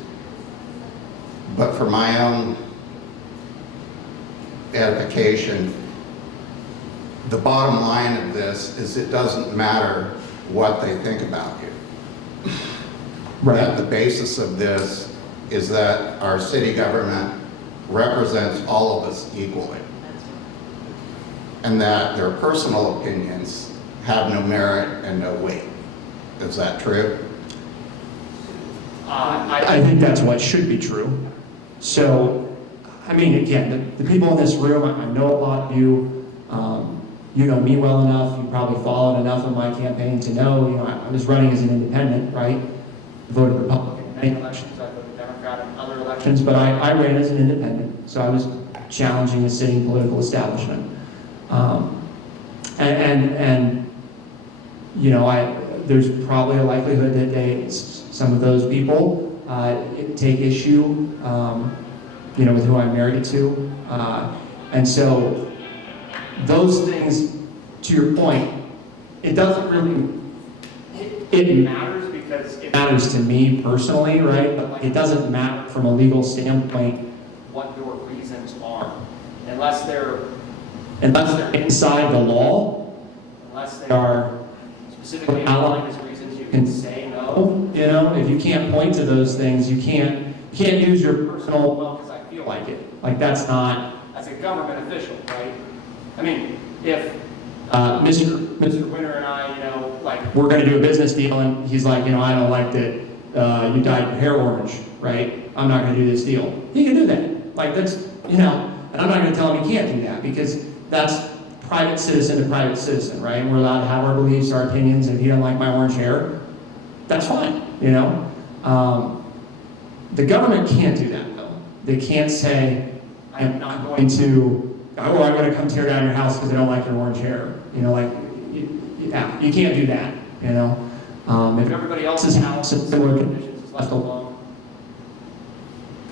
But for my own edification, the bottom line of this is it doesn't matter what they think about you. Right. That the basis of this is that our city government represents all of us equally, and that their personal opinions have no merit and no weight. Is that true? I think that's what should be true. So, I mean, again, the people in this room, I know a lot of you. You know me well enough. You probably followed enough of my campaign to know, you know, I was running as an independent, right? Voted Republican in many elections. I voted Democrat in other elections, but I ran as an independent. So I was challenging the sitting political establishment. And you know, there's probably a likelihood that some of those people take issue, you know, with who I'm married to, and so those things, to your point, it doesn't really. It matters because it matters to me personally, right? But like, it doesn't matter from a legal standpoint what your reasons are, unless they're inside the law, unless they are specifically outlined as reasons you can say no. You know, if you can't point to those things, you can't use your personal, well, because I feel like it. Like that's a government official, right? I mean, if Mr. Winter and I, you know, like we're going to do a business deal, and he's like, you know, I don't like that you dyed your hair orange, right? I'm not going to do this deal. He can do that. Like that's, you know, and I'm not going to tell him he can't do that because that's private citizen to private citizen, right? And we're allowed to have our beliefs, our opinions, and if he doesn't like my orange hair, that's fine, you know? The government can't do that, though. They can't say, I am not going to, oh, I'm going to come tear down your house because I don't like your orange hair. You know, like, yeah, you can't do that, you know? If everybody else's house in similar conditions is left alone,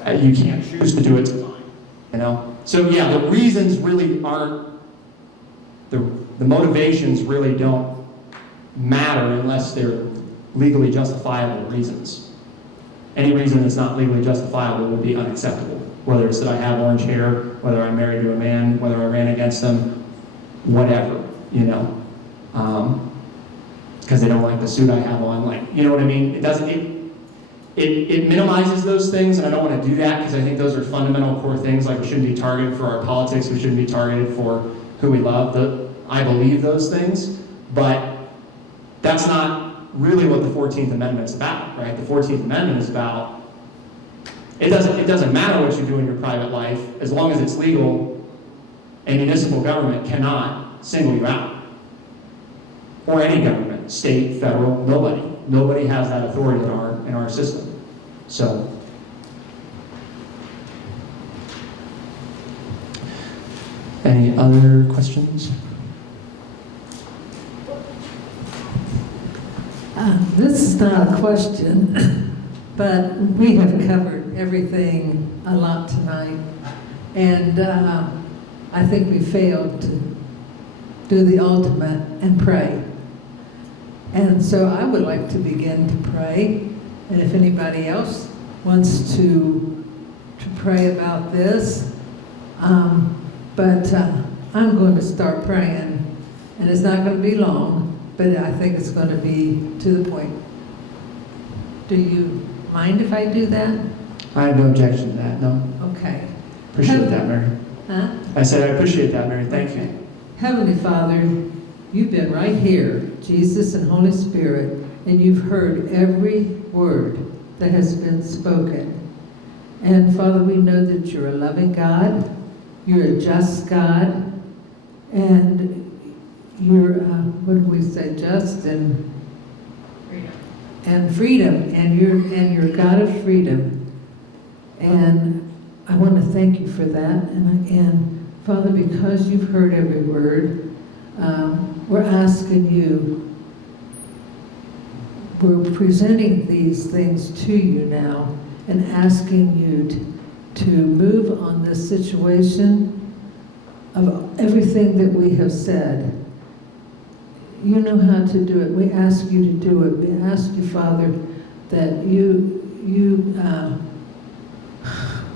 you can't choose to do it to mine, you know? So yeah, the reasons really aren't, the motivations really don't matter unless they're legally justifiable reasons. Any reason that's not legally justifiable would be unacceptable. whether it's that I have orange hair, whether I'm married to a man, whether I ran against them, whatever, you know. Because they don't like the suit I have on, like, you know what I mean? It doesn't, it minimizes those things, and I don't want to do that because I think those are fundamental core things, like we shouldn't be targeted for our politics, we shouldn't be targeted for who we love. I believe those things, but that's not really what the 14th Amendment is about, right? The 14th Amendment is about, it doesn't matter what you do in your private life, as long as it's legal, and municipal government cannot single you out. Or any government, state, federal, nobody. Nobody has that authority in our system. So, any other questions? This is not a question, but we have covered everything a lot tonight, and I think we failed to do the ultimate and pray. And so I would like to begin to pray, and if anybody else wants to pray about this, but I'm going to start praying, and it's not going to be long, but I think it's going to be to the point. Do you mind if I do that? I have no objection to that, no. Okay. Appreciate that, Mary. Huh? I said I appreciate that, Mary. Thank Okay. you. Heavenly Father, you've been right here, Jesus and Holy Spirit, and you've heard every word that has been spoken. And Father, we know that you're a loving God, you're a just God, and you're, what do we say, just and freedom, and you're God of freedom. And I want to thank you for that. And Father, because you've heard every word, we're asking you, we're presenting these things to you now and asking you to move on this situation of everything that we have said. You know how to do it. We ask you to do it. We ask you, Father, that you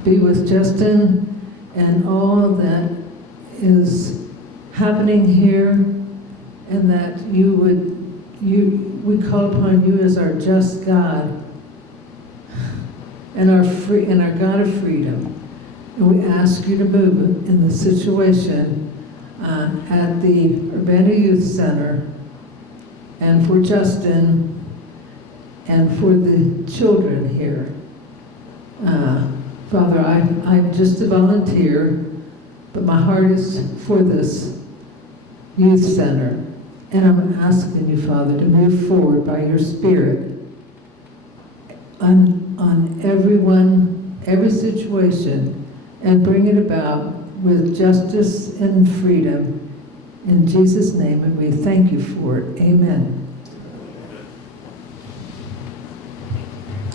be with Justin and all that is happening here, and that we call upon you as our just God and our God of freedom. And we ask you to move in the situation at the Urbana Youth Center, and for Justin, and for the children here. Father, I'm just a volunteer, but my heart is for this youth center. And I'm asking you, Father, to move forward by your Spirit on everyone, every situation, and bring it about with justice and freedom. In Jesus' name, and we thank you for it. Amen.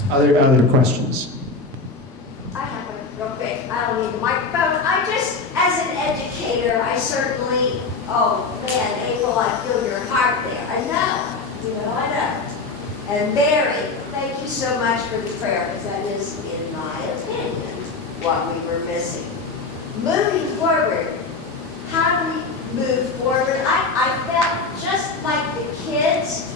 Other questions? I have a real quick, I don't need a microphone. As an educator, I certainly, oh man, April, I feel your heart there. I know. And Mary, thank you so much for the prayer, because that is, in my opinion, what we were missing. Moving forward, how do we move forward? I felt just like the kids,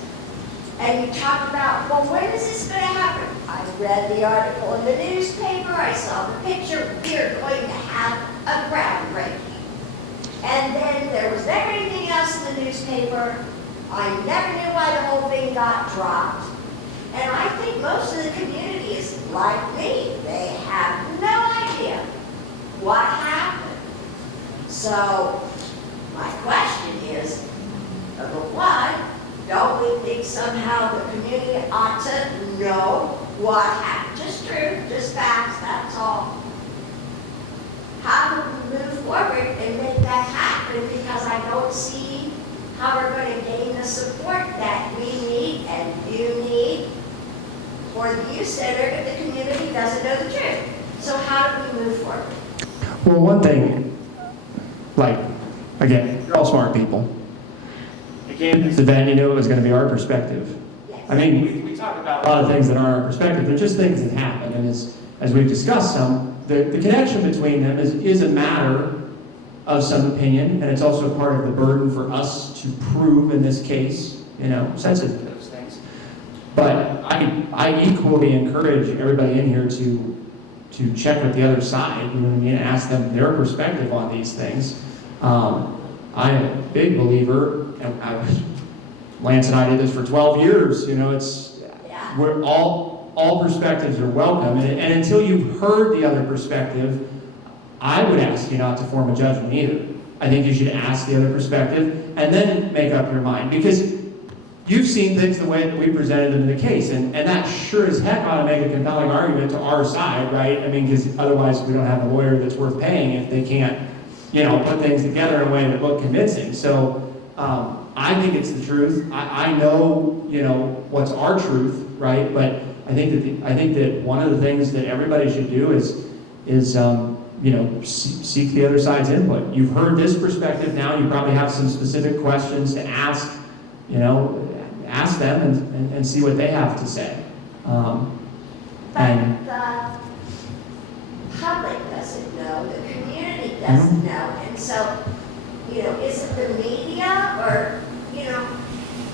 and you talked about, well, when is this going to happen? I read the article in the newspaper, I saw the picture, we're going to have a groundbreaking. And then there was never anything else in the newspaper. I never knew why the whole thing got dropped. And I think most of the community is like me. They have no idea what happened. So my question is, number one, don't we think somehow the community ought to know what happened? Just truth, just facts, that's all. How do we move forward and make that happen? Because I don't see how we're going to gain the support that we need and you need for the youth center if the community doesn't know the truth. So how do we move forward? Well, one thing, like, again, you're all smart people. We came to this event, you knew it was going to be our perspective. Yes. I mean, we talk about a lot of things that aren't our perspective. They're just things that happen. And as we've discussed some, the connection between them is a matter of some opinion, and it's also part of the burden for us to prove in this case, sensitive to those things. But I equally encourage everybody in here to check with the other side, you know what I mean, and ask them their perspective on these things. I'm a big believer, and Lance and I did this for 12 years, we're all perspectives are welcome, and until you've heard the other perspective, I would ask you not to form a judgment either. I think you should ask the other perspective and then make up your mind, because you've seen things the way that we presented them in the case, and that sure as heck ought to make a compelling argument to our side, right? I mean, because otherwise we don't have a lawyer that's worth paying if they can't, put things together in a way that look convincing. So I think it's the truth. I know, what's our truth, right? But I think that one of the things that everybody should do is seek the other side's input. You've heard this perspective now. You probably have some specific questions to ask. Ask them and see what they have to say. But the public doesn't know, the community doesn't know, and so, is it the media or,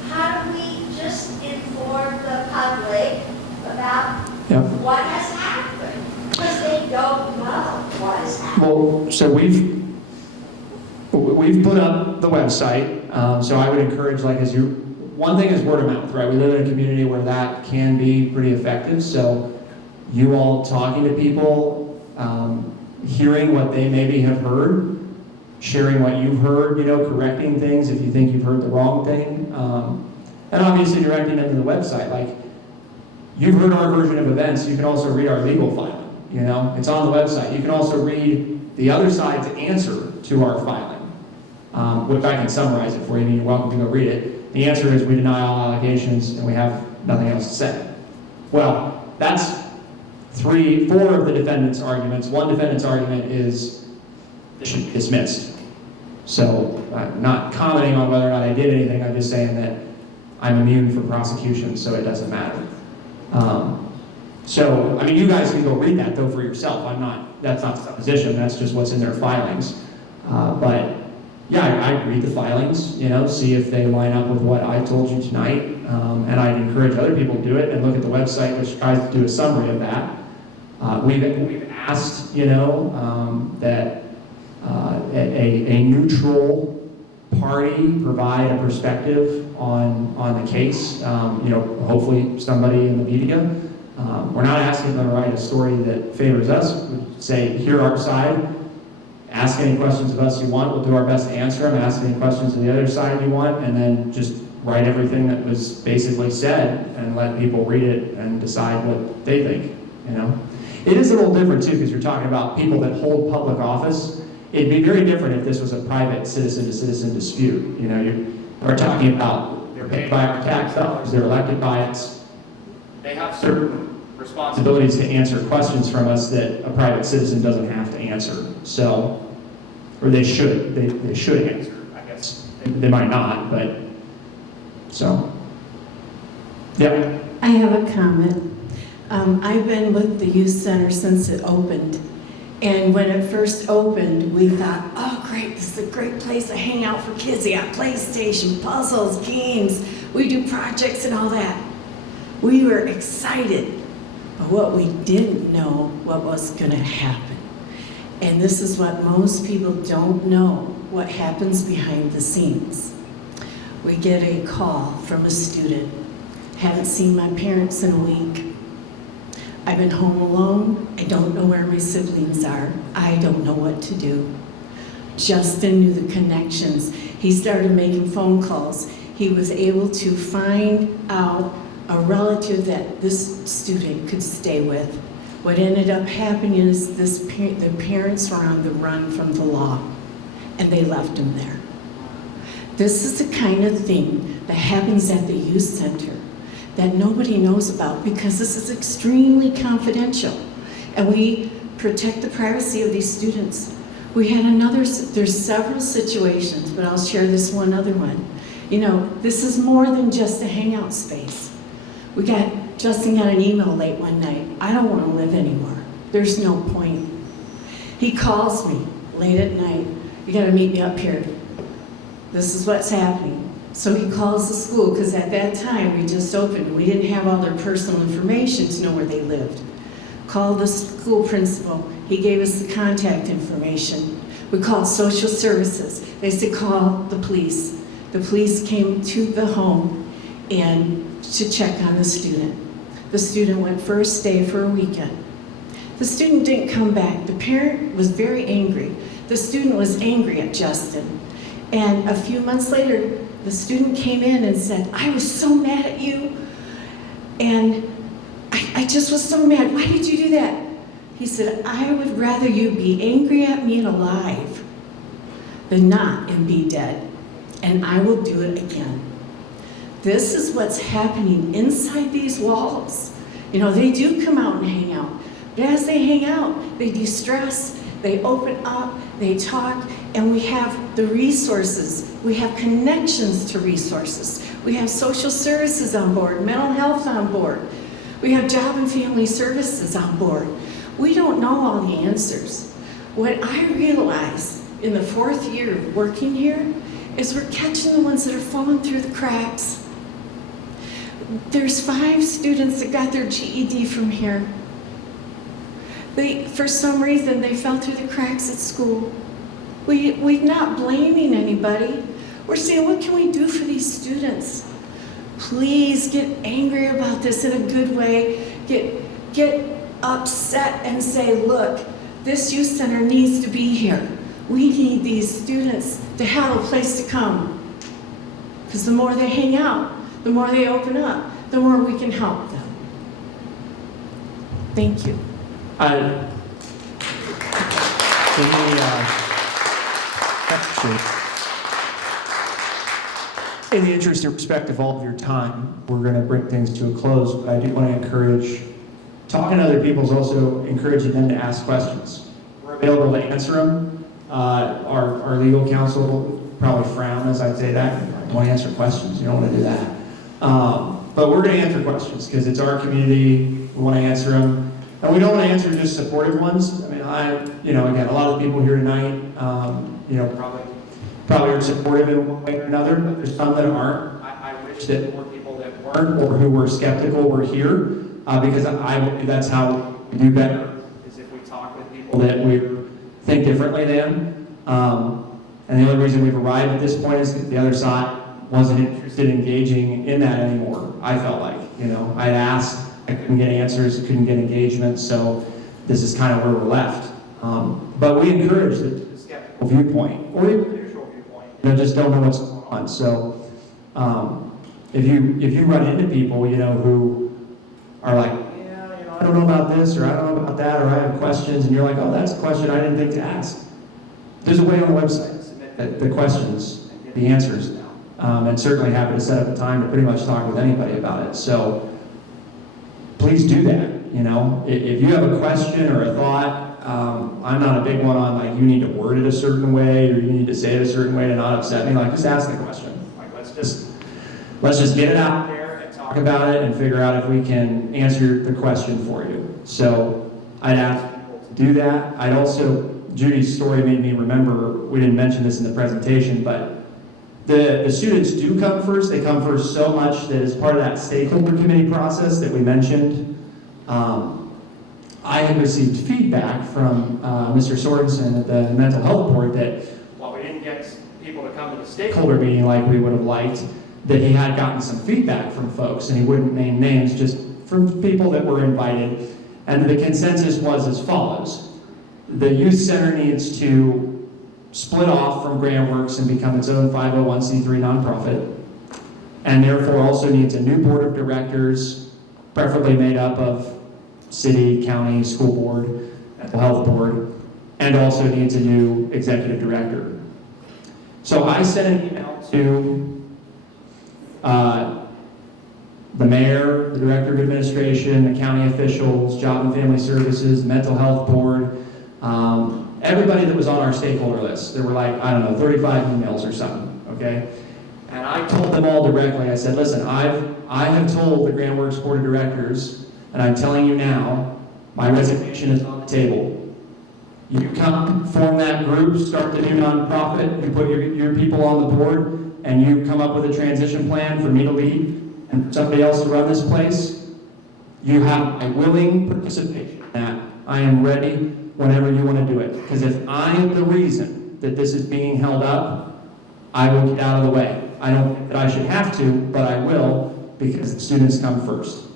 how do we just inform the public about what has happened? Because they don't know what has happened. Well, so we've put up the website, so I would encourage, one thing is word of mouth, right? We live in a community where that can be pretty effective, so you all talking to people, hearing what they maybe have heard, sharing what you've heard, correcting things if you think you've heard the wrong thing, and obviously directing them to the website. You've heard our version of events, you can also read our legal filing. It's on the website. You can also read the other side's answer to our filing, which I can summarize it for you, and you're welcome to go read it. The answer is we deny all allegations and we have nothing else to say. Well, that's 4 of the defendant's arguments. One defendant's argument is dismissed. So I'm not commenting on whether or not I did anything, I'm just saying that I'm immune from prosecution, so it doesn't matter. So, you guys can go read that though for yourself. That's not supposition, that's just what's in their filings. But yeah, I'd read the filings, see if they line up with what I told you tonight. And I'd encourage other people to do it and look at the website, which tries to do a summary of that. We've asked, that a neutral party provide a perspective on the case. Hopefully somebody in the media. We're not asking them to write a story that favors us. We say, hear our side. Ask any questions of us you want. We'll do our best to answer them. Ask any questions of the other side you want, and then just write everything that was basically said and let people read it and decide what they think. It is a little different too, because you're talking about people that hold public office. It'd be very different if this was a private citizen-to-citizen dispute. We're talking about they're paid by our tax dollars, they're elected by us. They have certain responsibilities to answer questions from us that a private citizen doesn't have to answer. So, or they should. They should answer, I guess. They might not, but so. Yeah. I have a comment. I've been with the youth center since it opened. And when it first opened, we thought, oh great, this is a great place to hang out for kids. They got PlayStation, puzzles, games. We do projects and all that. We were excited. But what we didn't know what was going to happen. And this is what most people don't know, what happens behind the scenes. We get a call from a student. Haven't seen my parents in a week. I've been home alone. I don't know where my siblings are. I don't know what to do. Justin knew the connections. He started making phone calls. He was able to find out a relative that this student could stay with. What ended up happening is the parents were on the run from the law, and they left him there. This is the kind of thing that happens at the youth center that nobody knows about because this is extremely confidential, and we protect the privacy of these students. We had there's several situations, but I'll share this one other one. This is more than just a hangout space. Justin got an email late one night. I don't want to live anymore. There's no point. He calls me late at night. You gotta meet me up here. This is what's happening. So he calls the school, because at that time, we just opened. We didn't have all their personal information to know where they lived. Called the school principal. He gave us the contact information. We called social services. They said, call the police. The police came to the home and to check on the student. The student went for a stay for a weekend. The student didn't come back. The parent was very angry. The student was angry at Justin. And a few months later, the student came in and said, I was so mad at you. And I just was so mad. Why did you do that? He said, I would rather you be angry at me and alive than not and be dead. And I will do it again. This is what's happening inside these walls. You know, they do come out and hang out. But as they hang out, they de-stress, they open up, they talk, and we have the resources. We have connections to resources. We have social services on board, mental health on board. We have job and family services on board. We don't know all the answers. What I realize in the 4th year of working here is we're catching the ones that are falling through the cracks. There's 5 students that got their GED from here. For some reason, they fell through the cracks at school. We're not blaming anybody. We're saying, what can we do for these students? Please get angry about this in a good way. Get upset and say, look, this youth center needs to be here. We need these students to have a place to come. Because the more they hang out, the more they open up, the more we can help them. Thank you. In the interest and respect of all of your time, we're going to bring things to a close, but I do want to encourage, talking to other people is also encouraging them to ask questions. We're available to answer them. Our legal counsel will probably frown as I say that. You don't want to answer questions. You don't want to do that. But we're going to answer questions because it's our community. We want to answer them. And we don't want to answer just supportive ones. I mean, again, a lot of the people here tonight, probably are supportive in one way or another, but there's some that aren't. I wish that more people that weren't or who were skeptical were here, because that's how we do better, is if we talk with people that we think differently than. And the only reason we've arrived at this point is that the other side wasn't interested in engaging in that anymore, I felt like. I'd asked, I couldn't get answers, couldn't get engagement, so this is kind of where we're left. But we encourage the skeptical viewpoint, or even the neutral viewpoint. Just don't know what's going on. So if you run into people, who are like, I don't know about this, or I don't know about that, or I have questions, and you're like, oh, that's a question I didn't think to ask. There's a way on the website to submit the questions, the answers now. And certainly happy to set up a time to pretty much talk with anybody about it. So please do that. If you have a question or a thought, I'm not a big one on like you need to word it a certain way or you need to say it a certain way to not upset me. Like just ask the question. Like let's just get it out there and talk about it and figure out if we can answer the question for you. So I'd ask people to do that. I'd also, Judy's story made me remember, we didn't mention this in the presentation, but the students do come first. They come first so much that as part of that stakeholder committee process that we mentioned, I had received feedback from Mr. Sorensen at the Mental Health Board that while we didn't get people to come to the stakeholder meeting like we would have liked, that he had gotten some feedback from folks, and he wouldn't name names, just from people that were invited. And the consensus was as follows. The youth center needs to split off from GrantWorks and become its own 501c3 nonprofit, and therefore also needs a new board of directors, preferably made up of city, county, school board, mental health board, and also needs a new executive director. So I sent an email to the mayor, the director of administration, the county officials, job and family services, mental health board, everybody that was on our stakeholder list. There were like, 35 emails or something, okay? And I told them all directly, I said, listen, I have told the GrantWorks board of directors, and I'm telling you now, my resignation is on the table. You come, form that group, start the new nonprofit, you put your people on the board, and you come up with a transition plan for me to lead and somebody else to run this place. You have my willing participation in that. I am ready whenever you want to do it. Because if I am the reason that this is being held up, I will get out of the way. I don't think that I should have to, but I will, because the students come first.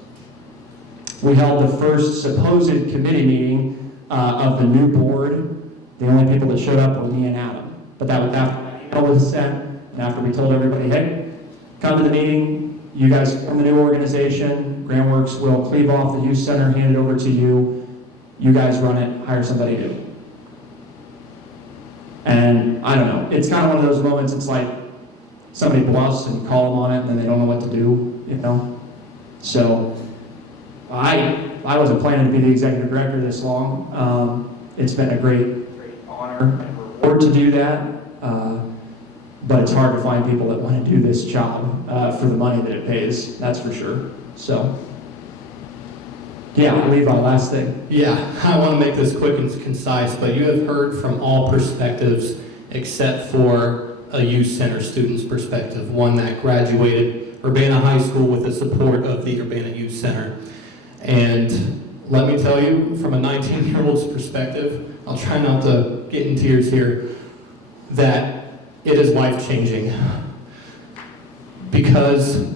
We held the first supposed committee meeting of the new board. The only people that showed up were me and Adam. But that was after that email was sent, and after we told everybody, hey, come to the meeting, you guys form the new organization, Grantworks will cleave off the youth center, hand it over to you, you guys run it, hire somebody new. And I don't know, it's kind of one of those moments, it's like somebody bluffs and you call them on it and then they don't know what to do, you know? So I wasn't planning to be the executive director this long. It's been a great honor and reward to do that. But it's hard to find people that want to do this job for the money that it pays, that's for sure. So, yeah, Levi, last thing. Yeah, I want to make this quick and concise, but you have heard from all perspectives except for a youth center student's perspective, one that graduated Urbana High School with the support of the Urbana Youth Center. And let me tell you, from a 19-year-old's perspective, I'll try not to get in tears here, that it is life-changing. Because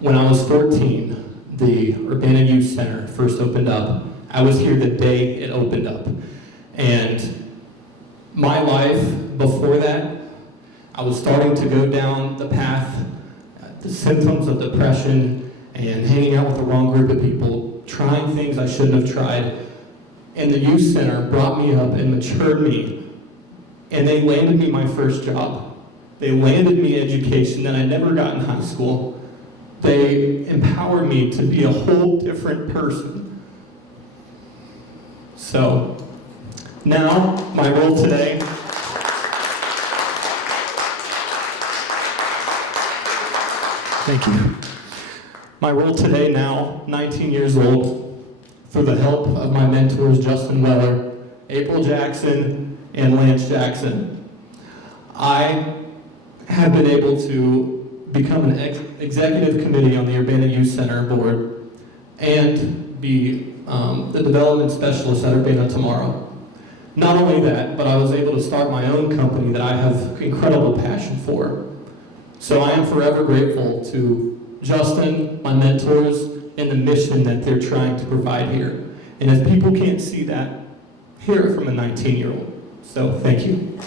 when I was 14, the Urbana Youth Center first opened up. I was here the day it opened up. And my life before that, I was starting to go down the path, the symptoms of depression and hanging out with the wrong group of people, trying things I shouldn't have tried. And the youth center brought me up and matured me. And they landed me my first job. They landed me education that I never got in high school. They empowered me to be a whole different person. So, now, my role today, thank you. My role today now, 19 years old, through the help of my mentors, Justin Weller, April Jackson, and Lance Jackson, I have been able to become an executive committee on the Urbana Youth Center board and be the development specialist at Urbana tomorrow. Not only that, but I was able to start my own company that I have incredible passion for. So I am forever grateful to Justin, my mentors, and the mission that they're trying to provide here. And if people can't see that, hear it from a 19-year-old. So, thank you.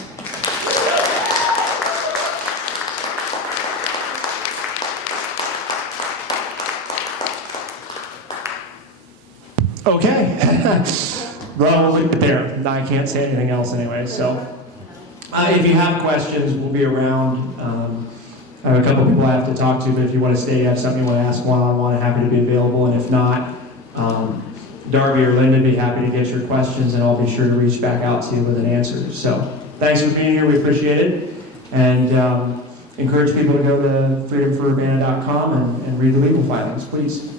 Okay. Well, we'll leave it there. I can't say anything else anyway, so. If you have questions, we'll be around. I have a couple people I have to talk to, but if you want to stay, you have something you want to ask one-on-one, I'm happy to be available. And if not, Darby or Linda would be happy to get your questions, and I'll be sure to reach back out to you with an answer. So thanks for being here. We appreciate it. And encourage people to go to freedomforurbana.com and read the legal filings, please.